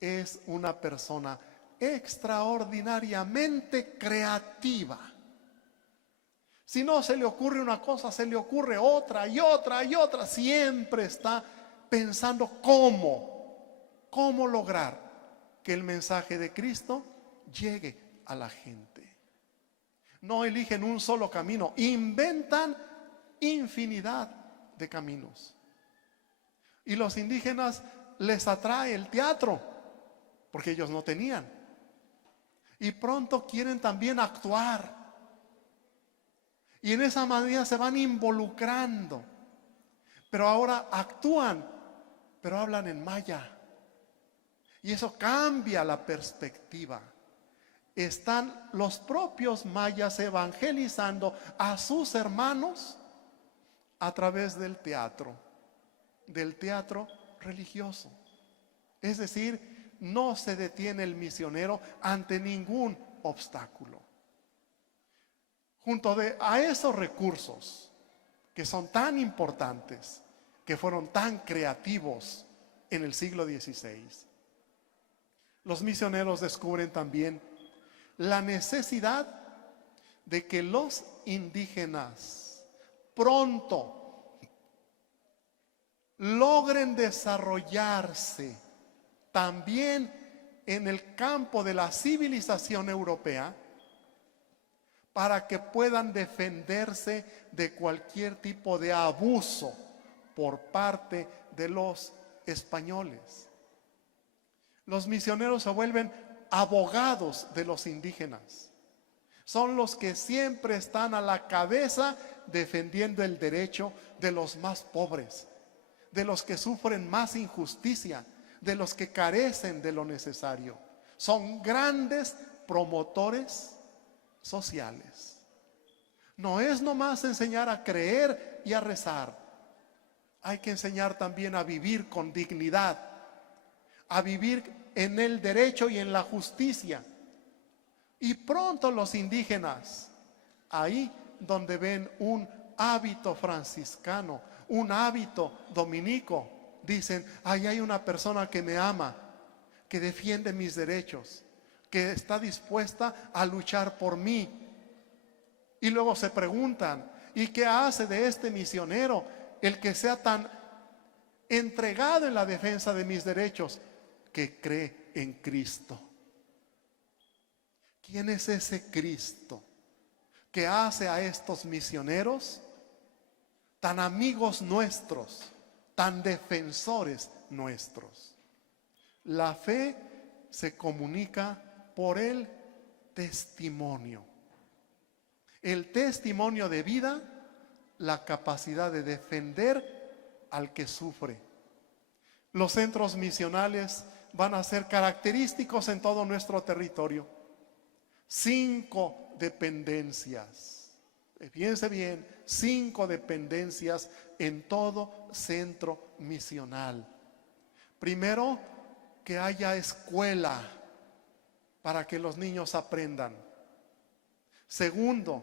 es una persona extraordinariamente creativa. Si no se le ocurre una cosa, se le ocurre otra y otra y otra. Siempre está pensando cómo lograr que el mensaje de Cristo llegue a la gente. No eligen un solo camino, inventan infinidad de caminos. Y los indígenas les atrae el teatro, porque ellos no tenían. Y pronto quieren también actuar. Y en esa manera se van involucrando. Pero ahora actúan, pero hablan en maya. Y eso cambia la perspectiva. Están los propios mayas evangelizando a sus hermanos a través del teatro religioso. Es decir, no se detiene el misionero ante ningún obstáculo. Junto a esos recursos que son tan importantes, que fueron tan creativos en el siglo XVI, los misioneros descubren también la necesidad de que los indígenas pronto logren desarrollarse también en el campo de la civilización europea, para que puedan defenderse de cualquier tipo de abuso por parte de los españoles. Los misioneros se vuelven abogados de los indígenas. Son los que siempre están a la cabeza defendiendo el derecho de los más pobres, de los que sufren más injusticia, de los que carecen de lo necesario. Son grandes promotores sociales. No es nomás enseñar a creer y a rezar. Hay que enseñar también a vivir con dignidad, a vivir en el derecho y en la justicia. Y pronto los indígenas, ahí donde ven un hábito franciscano, un hábito dominico, dicen: ahí hay una persona que me ama, que defiende mis derechos, que está dispuesta a luchar por mí. Y luego se preguntan: ¿y qué hace de este misionero el que sea tan entregado en la defensa de mis derechos? Que cree en Cristo. ¿Quién es ese Cristo que hace a estos misioneros tan amigos nuestros, tan defensores nuestros? La fe se comunica por el testimonio. El testimonio de vida, la capacidad de defender al que sufre. Los centros misionales van a ser característicos en todo nuestro territorio. 5 dependencias. Fíjense bien, 5 dependencias en todo centro misional. Primero, que haya escuela para que los niños aprendan. Segundo,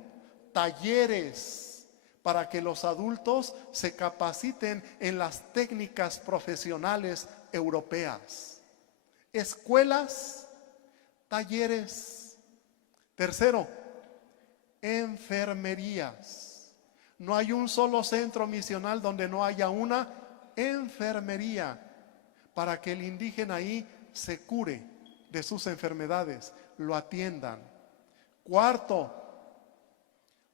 talleres para que los adultos se capaciten en las técnicas profesionales europeas. Escuelas, talleres. Tercero, enfermerías. No hay un solo centro misional donde no haya una enfermería para que el indígena ahí se cure de sus enfermedades, lo atiendan. Cuarto,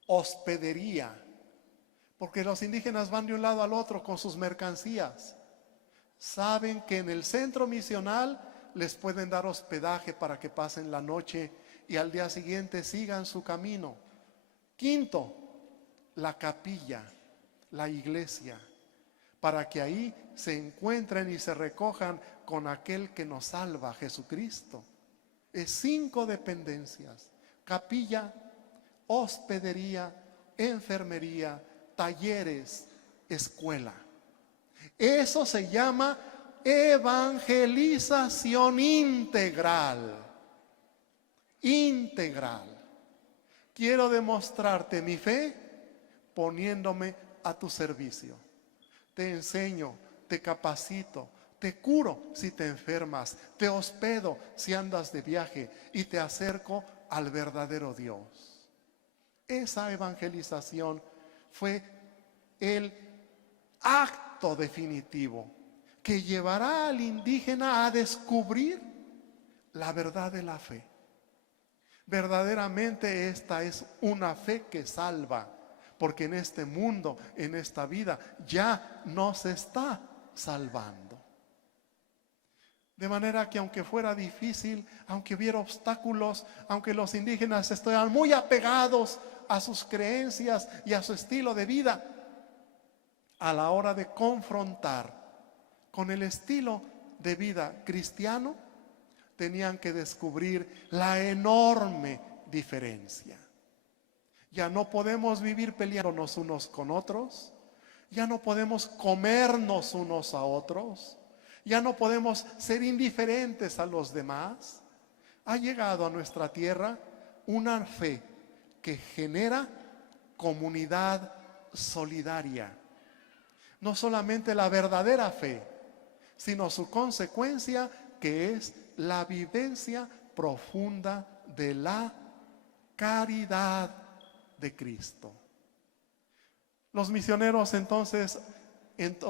hospedería, porque los indígenas van de un lado al otro con sus mercancías. Saben que en el centro misional les pueden dar hospedaje para que pasen la noche y al día siguiente sigan su camino. Quinto, la capilla, la iglesia, para que ahí se encuentren y se recojan con aquel que nos salva, Jesucristo. Es 5 dependencias: capilla, hospedería, enfermería, talleres, escuela. Eso se llama evangelización integral. Integral. Quiero demostrarte mi fe poniéndome a tu servicio. Te enseño, te capacito, te curo si te enfermas, te hospedo si andas de viaje y te acerco al verdadero Dios. Esa evangelización fue el acto definitivo que llevará al indígena a descubrir la verdad de la fe. Verdaderamente esta es una fe que salva, porque en este mundo, en esta vida, ya no se está salvando. De manera que aunque fuera difícil, aunque hubiera obstáculos, aunque los indígenas estuvieran muy apegados a sus creencias y a su estilo de vida, a la hora de confrontar con el estilo de vida cristiano, tenían que descubrir la enorme diferencia. Ya no podemos vivir peleándonos unos con otros, ya no podemos comernos unos a otros, Ya no podemos ser indiferentes a los demás. Ha llegado a nuestra tierra una fe que genera comunidad solidaria. No solamente la verdadera fe, sino su consecuencia, que es la vivencia profunda de la caridad de Cristo. Los misioneros entonces,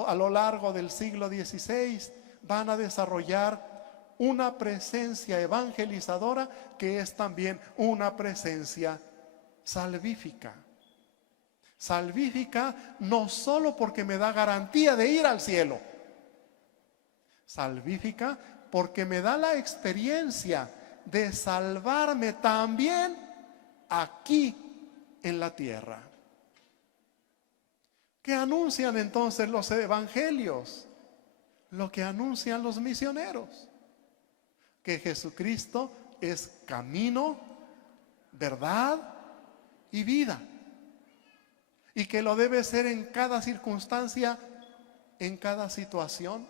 a lo largo del siglo XVI, van a desarrollar una presencia evangelizadora que es también una presencia salvífica. Salvífica no solo porque me da garantía de ir al cielo, salvífica porque me da la experiencia de salvarme también aquí en la tierra. ¿Qué anuncian entonces los evangelios? Lo que anuncian los misioneros: que Jesucristo es camino, verdad y vida, y que lo debe ser en cada circunstancia, en cada situación,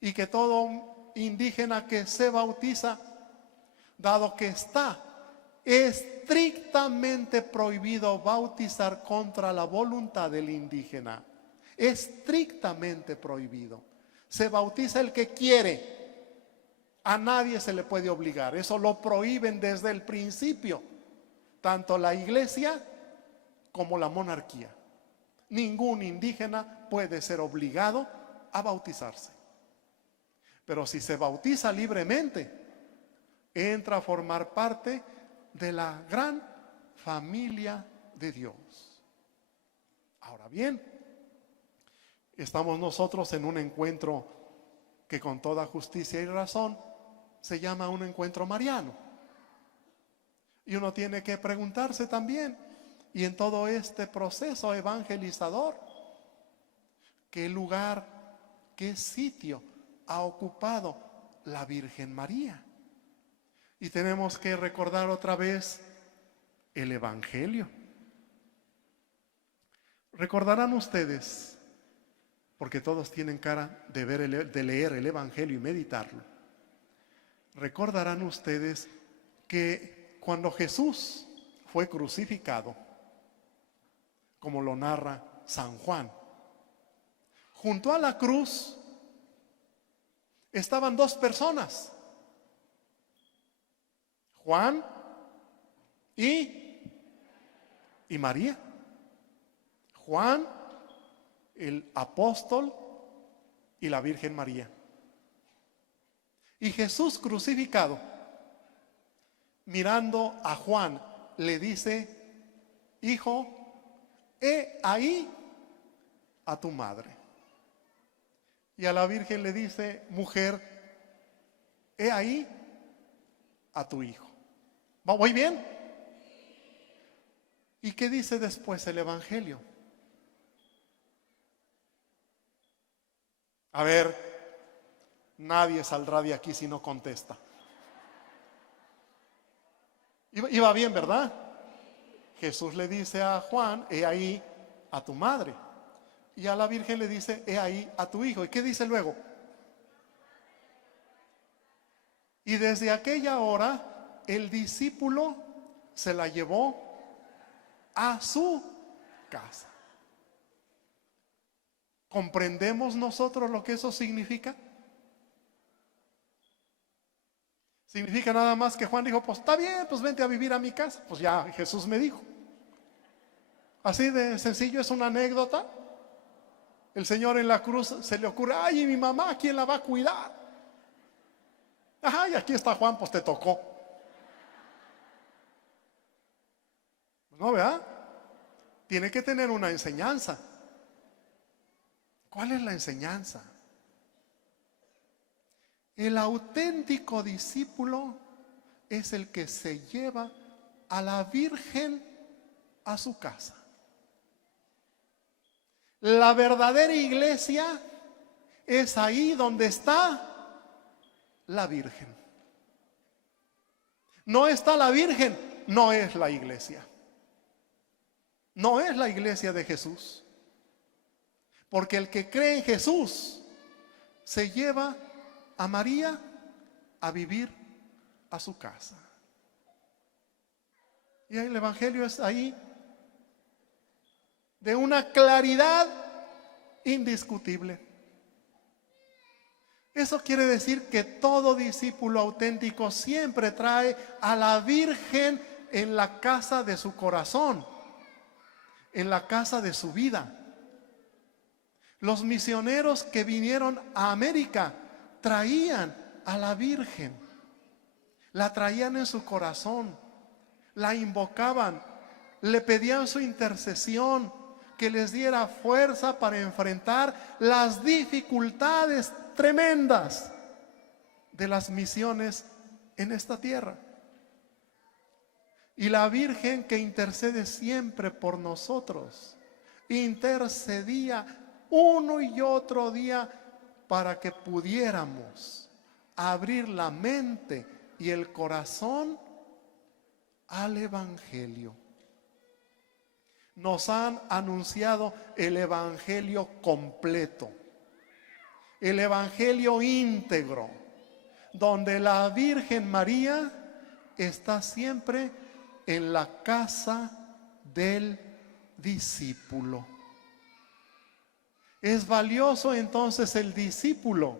y que todo indígena que se bautiza, dado que está estrictamente prohibido bautizar contra la voluntad del indígena, estrictamente prohibido, se bautiza el que quiere. A nadie se le puede obligar. Eso lo prohíben desde el principio, tanto la iglesia como la monarquía. Ningún indígena puede ser obligado a bautizarse. Pero si se bautiza libremente, entra a formar parte de la gran familia de Dios. Ahora bien, estamos nosotros en un encuentro que con toda justicia y razón se llama un encuentro mariano. Y uno tiene que preguntarse también, y en todo este proceso evangelizador, ¿qué lugar, qué sitio ha ocupado la Virgen María? Y tenemos que recordar otra vez el Evangelio. Recordarán ustedes, porque todos tienen cara de leer el Evangelio y meditarlo. Recordarán ustedes que cuando Jesús fue crucificado, como lo narra San Juan, junto a la cruz estaban dos personas: Juan y María. Juan, el apóstol, y la Virgen María. Y Jesús crucificado, mirando a Juan, le dice: hijo, he ahí a tu madre. Y a la Virgen le dice: mujer, he ahí a tu hijo. ¿Voy bien? ¿Y qué dice después el Evangelio? A ver, nadie saldrá de aquí si no contesta. Iba bien, ¿verdad? Jesús le dice a Juan: he ahí a tu madre. Y a la Virgen le dice: he ahí a tu hijo. ¿Y qué dice luego? Y desde aquella hora el discípulo se la llevó a su casa. ¿Comprendemos nosotros lo que eso significa? Significa nada más que Juan dijo: pues está bien, pues vente a vivir a mi casa. Pues ya Jesús me dijo. Así de sencillo, es una anécdota. El Señor en la cruz se le ocurre: ay, ¿y mi mamá quién la va a cuidar? Ajá, y aquí está Juan, pues te tocó. No, ¿verdad? Tiene que tener una enseñanza. ¿Cuál es la enseñanza? El auténtico discípulo es el que se lleva a la Virgen a su casa. La verdadera iglesia es ahí donde está la Virgen. No está la Virgen, no es la iglesia. No es la iglesia de Jesús. Porque el que cree en Jesús se lleva a María a vivir a su casa. Y el Evangelio es ahí de una claridad indiscutible. Eso quiere decir que todo discípulo auténtico siempre trae a la Virgen en la casa de su corazón, en la casa de su vida. Los misioneros que vinieron a América traían a la Virgen, la traían en su corazón, la invocaban, le pedían su intercesión, que les diera fuerza para enfrentar las dificultades tremendas de las misiones en esta tierra. Y la Virgen, que intercede siempre por nosotros, intercedía uno y otro día para que pudiéramos abrir la mente y el corazón al Evangelio. Nos han anunciado el Evangelio completo, el Evangelio íntegro, donde la Virgen María está siempre en la casa del discípulo. Es valioso entonces el discípulo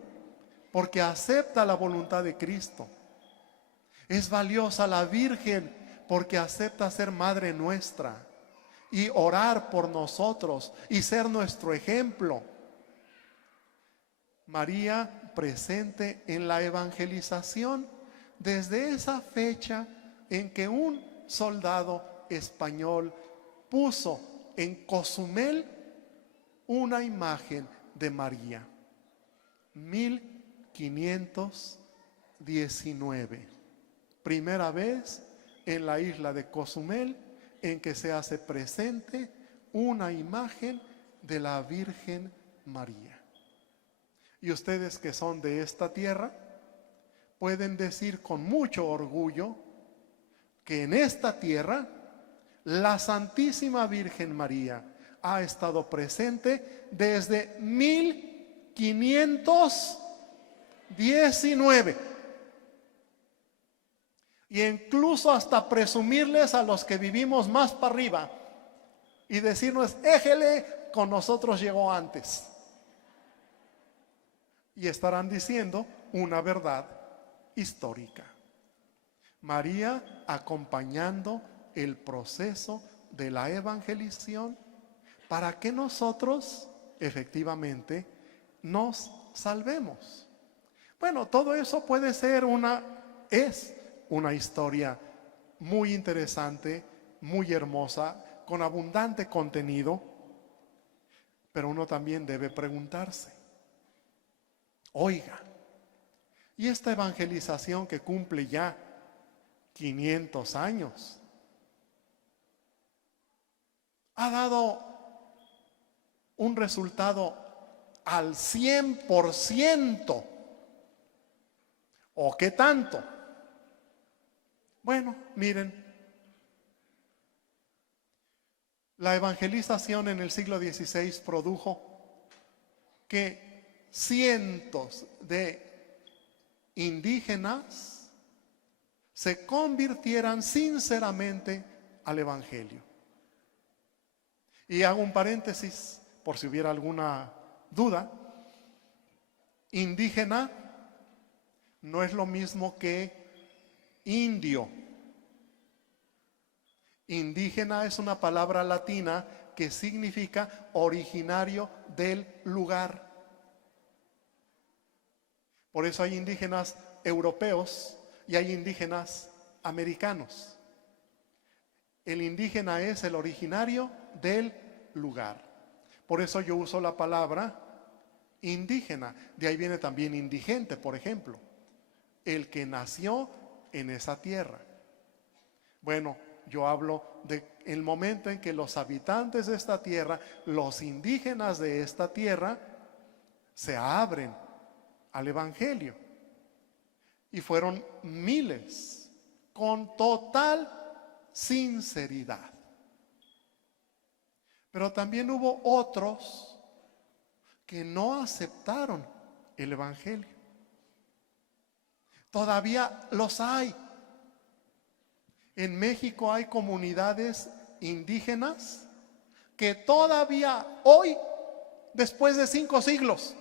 porque acepta la voluntad de Cristo. Es valiosa la Virgen porque acepta ser madre nuestra y orar por nosotros y ser nuestro ejemplo. María presente en la evangelización desde esa fecha en que un soldado español puso en Cozumel una imagen de María. 1519. Primera vez en la isla de Cozumel en que se hace presente una imagen de la Virgen María. Y ustedes que son de esta tierra pueden decir con mucho orgullo que en esta tierra la Santísima Virgen María ha estado presente desde 1519. Y incluso hasta presumirles a los que vivimos más para arriba y decirnos, éjele, con nosotros llegó antes. Y estarán diciendo una verdad histórica. María acompañando el proceso de la evangelización para que nosotros efectivamente nos salvemos. Bueno, todo eso puede ser es una historia muy interesante, muy hermosa, con abundante contenido, pero uno también debe preguntarse, oiga, ¿y esta evangelización que cumple ya 500 años ha dado un resultado al 100%? ¿O qué tanto? Bueno, miren, la evangelización en el siglo XVI produjo que cientos de indígenas se convirtieran sinceramente al Evangelio. Y hago un paréntesis por si hubiera alguna duda. Indígena no es lo mismo que indio. Indígena es una palabra latina que significa originario del lugar. Por eso hay indígenas europeos y hay indígenas americanos. El indígena es el originario del lugar. Por eso yo uso la palabra indígena. De ahí viene también indigente, por ejemplo. El que nació en esa tierra. Bueno, yo hablo del momento en que los habitantes de esta tierra, los indígenas de esta tierra, se abren al Evangelio. Y fueron miles, con total sinceridad. Pero también hubo otros que no aceptaron el Evangelio. Todavía los hay. En México hay comunidades indígenas que todavía hoy, después de 5 siglos,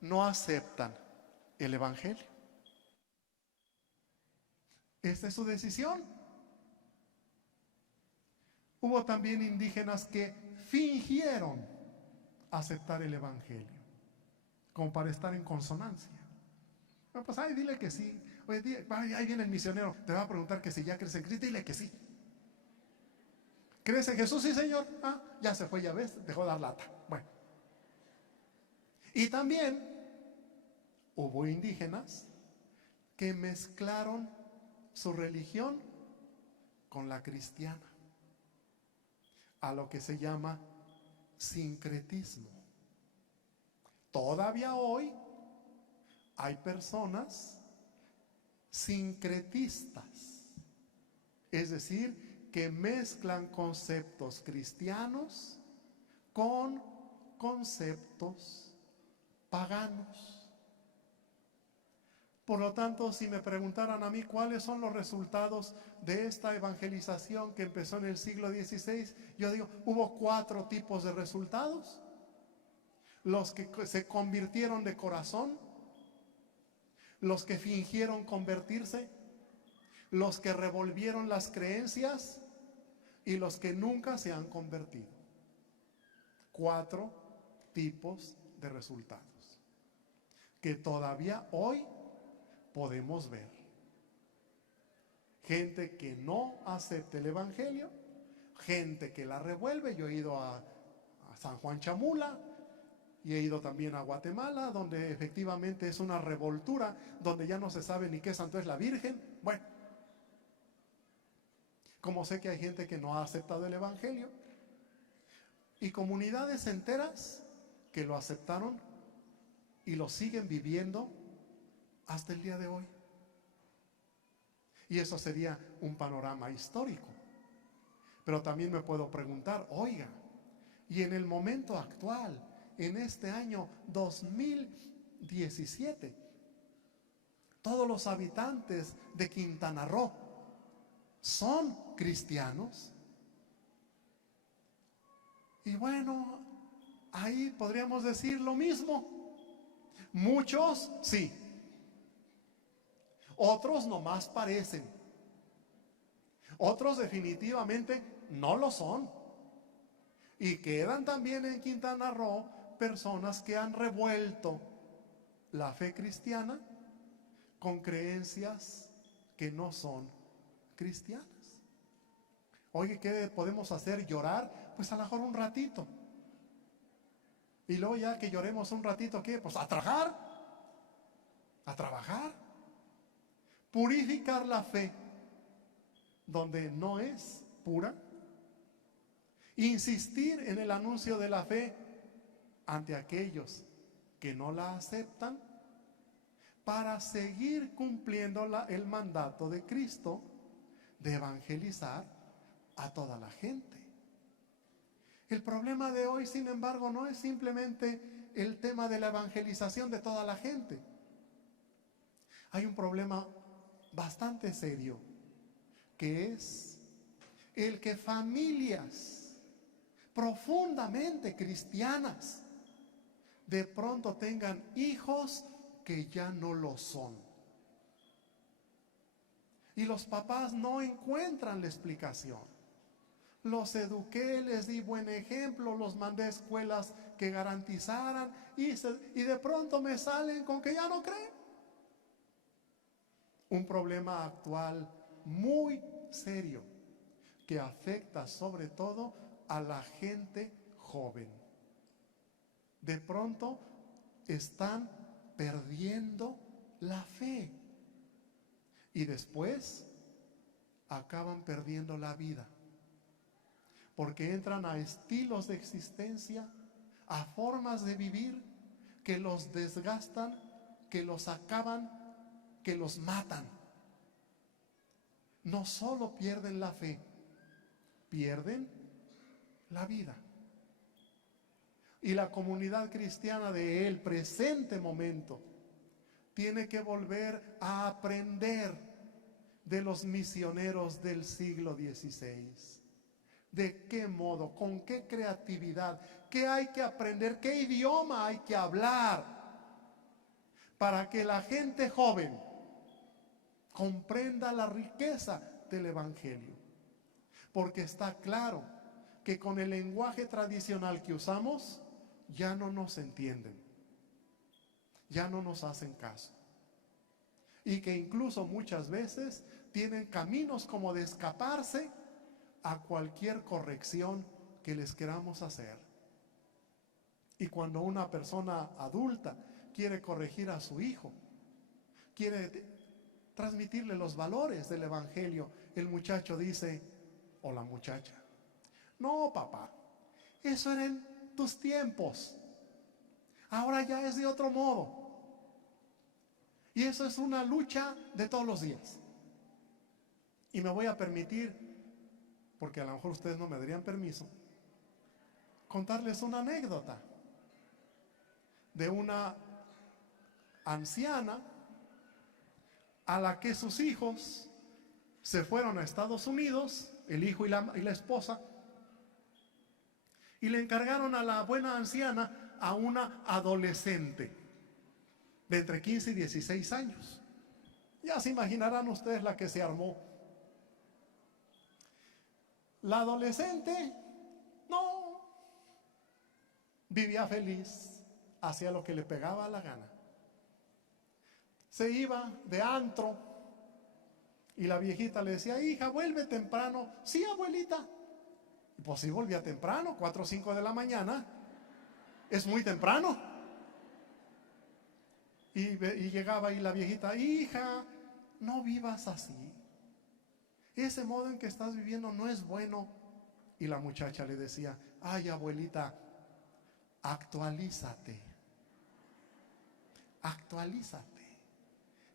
no aceptan el Evangelio. Esta es su decisión. Hubo también indígenas que fingieron aceptar el Evangelio, como para estar en consonancia. Bueno, pues ay, dile que sí. Oye, ahí viene el misionero, te va a preguntar que si ya crees en Cristo, dile que sí. ¿Crees en Jesús? Sí, Señor. Ah, ya se fue, ya ves, dejó de dar lata. Bueno. Y también hubo indígenas que mezclaron su religión con la cristiana, a lo que se llama sincretismo. Todavía hoy hay personas sincretistas, es decir, que mezclan conceptos cristianos con conceptos paganos. Por lo tanto, si me preguntaran a mí cuáles son los resultados de esta evangelización que empezó en el siglo XVI, yo digo, hubo 4 tipos de resultados. Los que se convirtieron de corazón, los que fingieron convertirse, los que revolvieron las creencias y los que nunca se han convertido. 4 tipos de resultados que todavía hoy podemos ver. Gente que no acepta el Evangelio, gente que la revuelve. Yo he ido a San Juan Chamula y he ido también a Guatemala, donde efectivamente es una revoltura, donde ya no se sabe ni qué santo es la Virgen. Bueno, como sé que hay gente que no ha aceptado el Evangelio, y comunidades enteras que lo aceptaron y lo siguen viviendo hasta el día de hoy. Y eso sería un panorama histórico. Pero también me puedo preguntar, oiga, y en el momento actual, en este año 2017, todos los habitantes de Quintana Roo son cristianos. Y bueno, ahí podríamos decir lo mismo. Muchos sí, otros nomás parecen, otros definitivamente no lo son. Y quedan también en Quintana Roo personas que han revuelto la fe cristiana con creencias que no son cristianas. Oye, ¿qué podemos hacer? ¿Llorar? Pues a lo mejor un ratito. Y luego ya que lloremos un ratito, ¿qué? Pues a trabajar, a trabajar. Purificar la fe donde no es pura. Insistir en el anuncio de la fe ante aquellos que no la aceptan, para seguir cumpliendo el mandato de Cristo de evangelizar a toda la gente. El problema de hoy, sin embargo, no es simplemente el tema de la evangelización de toda la gente. Hay un problema bastante serio, que es el que familias profundamente cristianas de pronto tengan hijos que ya no lo son. Y los papás no encuentran la explicación. Los eduqué, les di buen ejemplo, los mandé a escuelas que garantizaran y de pronto me salen con que ya no creen. Un problema actual muy serio que afecta sobre todo a la gente joven. De pronto están perdiendo la fe y después acaban perdiendo la vida, porque entran a estilos de existencia, a formas de vivir que los desgastan, que los acaban, que los matan. No solo pierden la fe, pierden la vida. Y la comunidad cristiana del presente momento tiene que volver a aprender de los misioneros del siglo XVI. ¿De qué modo? ¿Con qué creatividad? ¿Qué hay que aprender? ¿Qué idioma hay que hablar? Para que la gente joven comprenda la riqueza del Evangelio. Porque está claro que con el lenguaje tradicional que usamos, ya no nos entienden. Ya no nos hacen caso. Y que incluso muchas veces tienen caminos como de escaparse a cualquier corrección que les queramos hacer. Y cuando una persona adulta quiere corregir a su hijo, quiere transmitirle los valores del Evangelio, el muchacho dice, o la muchacha, no, papá, eso era en tus tiempos, ahora ya es de otro modo. Y eso es una lucha de todos los días. Y me voy a permitir, porque a lo mejor ustedes no me darían permiso, contarles una anécdota de una anciana a la que sus hijos se fueron a Estados Unidos, el hijo y la esposa, y le encargaron a la buena anciana a una adolescente de entre 15 y 16 años. Ya se imaginarán ustedes la que se armó. La adolescente, no, vivía feliz, hacía lo que le pegaba la gana. Se iba de antro y la viejita le decía, hija, vuelve temprano. Sí, abuelita. Y pues sí, volvía temprano, 4 o 5 de la mañana. Es muy temprano. Y llegaba ahí la viejita, hija, no vivas así. Ese modo en que estás viviendo no es bueno. Y la muchacha le decía, ay, abuelita, actualízate. Actualízate.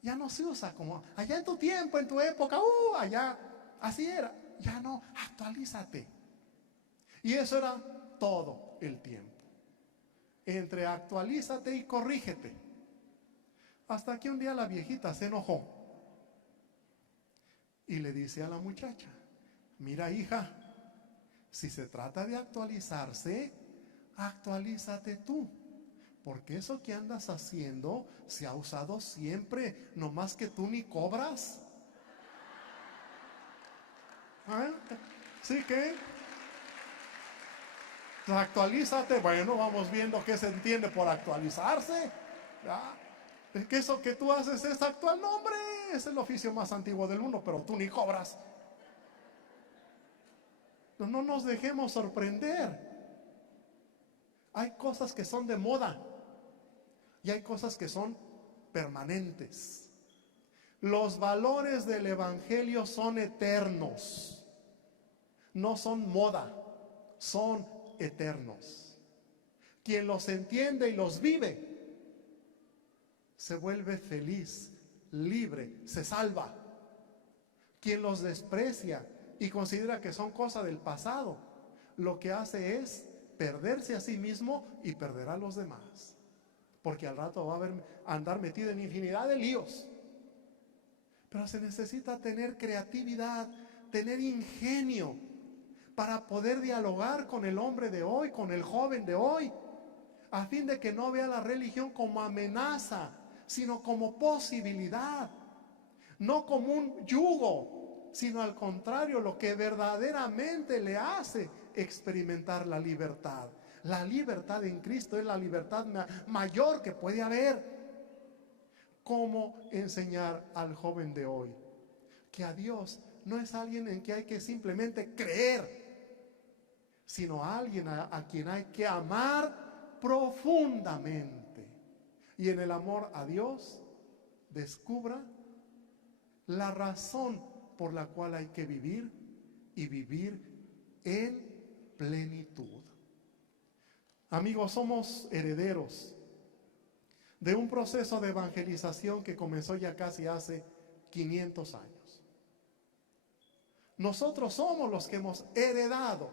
Ya no se usa como allá en tu tiempo, en tu época, allá, así era. Ya no, actualízate. Y eso era todo el tiempo. Entre actualízate y corrígete. Hasta que un día la viejita se enojó y le dice a la muchacha, mira, hija, si se trata de actualizarse, actualízate tú. Porque eso que andas haciendo se ha usado siempre, no más que tú ni cobras. ¿Sí que? Actualízate. Bueno, vamos viendo qué se entiende por actualizarse. ¿Ya? Es que eso que tú haces es actual. No, hombre, es el oficio más antiguo del mundo, pero tú ni cobras. No nos dejemos sorprender. Hay cosas que son de moda y hay cosas que son permanentes. Los valores del Evangelio son eternos. No son moda, son eternos. Quien los entiende y los vive, se vuelve feliz, libre, se salva. Quien los desprecia y considera que son cosas del pasado, lo que hace es perderse a sí mismo y perder a los demás. Porque al rato va a andar metido en infinidad de líos. Pero se necesita tener creatividad, tener ingenio para poder dialogar con el hombre de hoy, con el joven de hoy, a fin de que no vea la religión como amenaza, sino como posibilidad, no como un yugo, sino al contrario, lo que verdaderamente le hace experimentar la libertad. La libertad en Cristo es la libertad mayor que puede haber. ¿Cómo enseñar al joven de hoy que a Dios no es alguien en que hay que simplemente creer, sino a alguien a quien hay que amar profundamente? Y en el amor a Dios descubra la razón por la cual hay que vivir y vivir en plenitud. Amigos, somos herederos de un proceso de evangelización que comenzó ya casi hace 500 años. Nosotros somos los que hemos heredado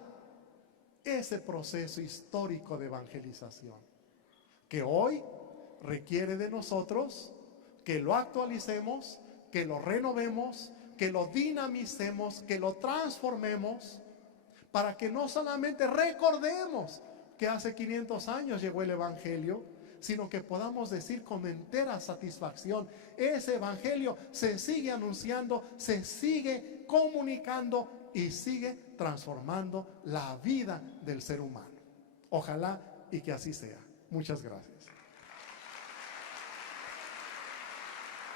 ese proceso histórico de evangelización, que hoy requiere de nosotros que lo actualicemos, que lo renovemos, que lo dinamicemos, que lo transformemos, para que no solamente recordemos que hace 500 años llegó el Evangelio, sino que podamos decir con entera satisfacción: ese Evangelio se sigue anunciando, se sigue comunicando y sigue transformando la vida del ser humano. Ojalá y que así sea. Muchas gracias.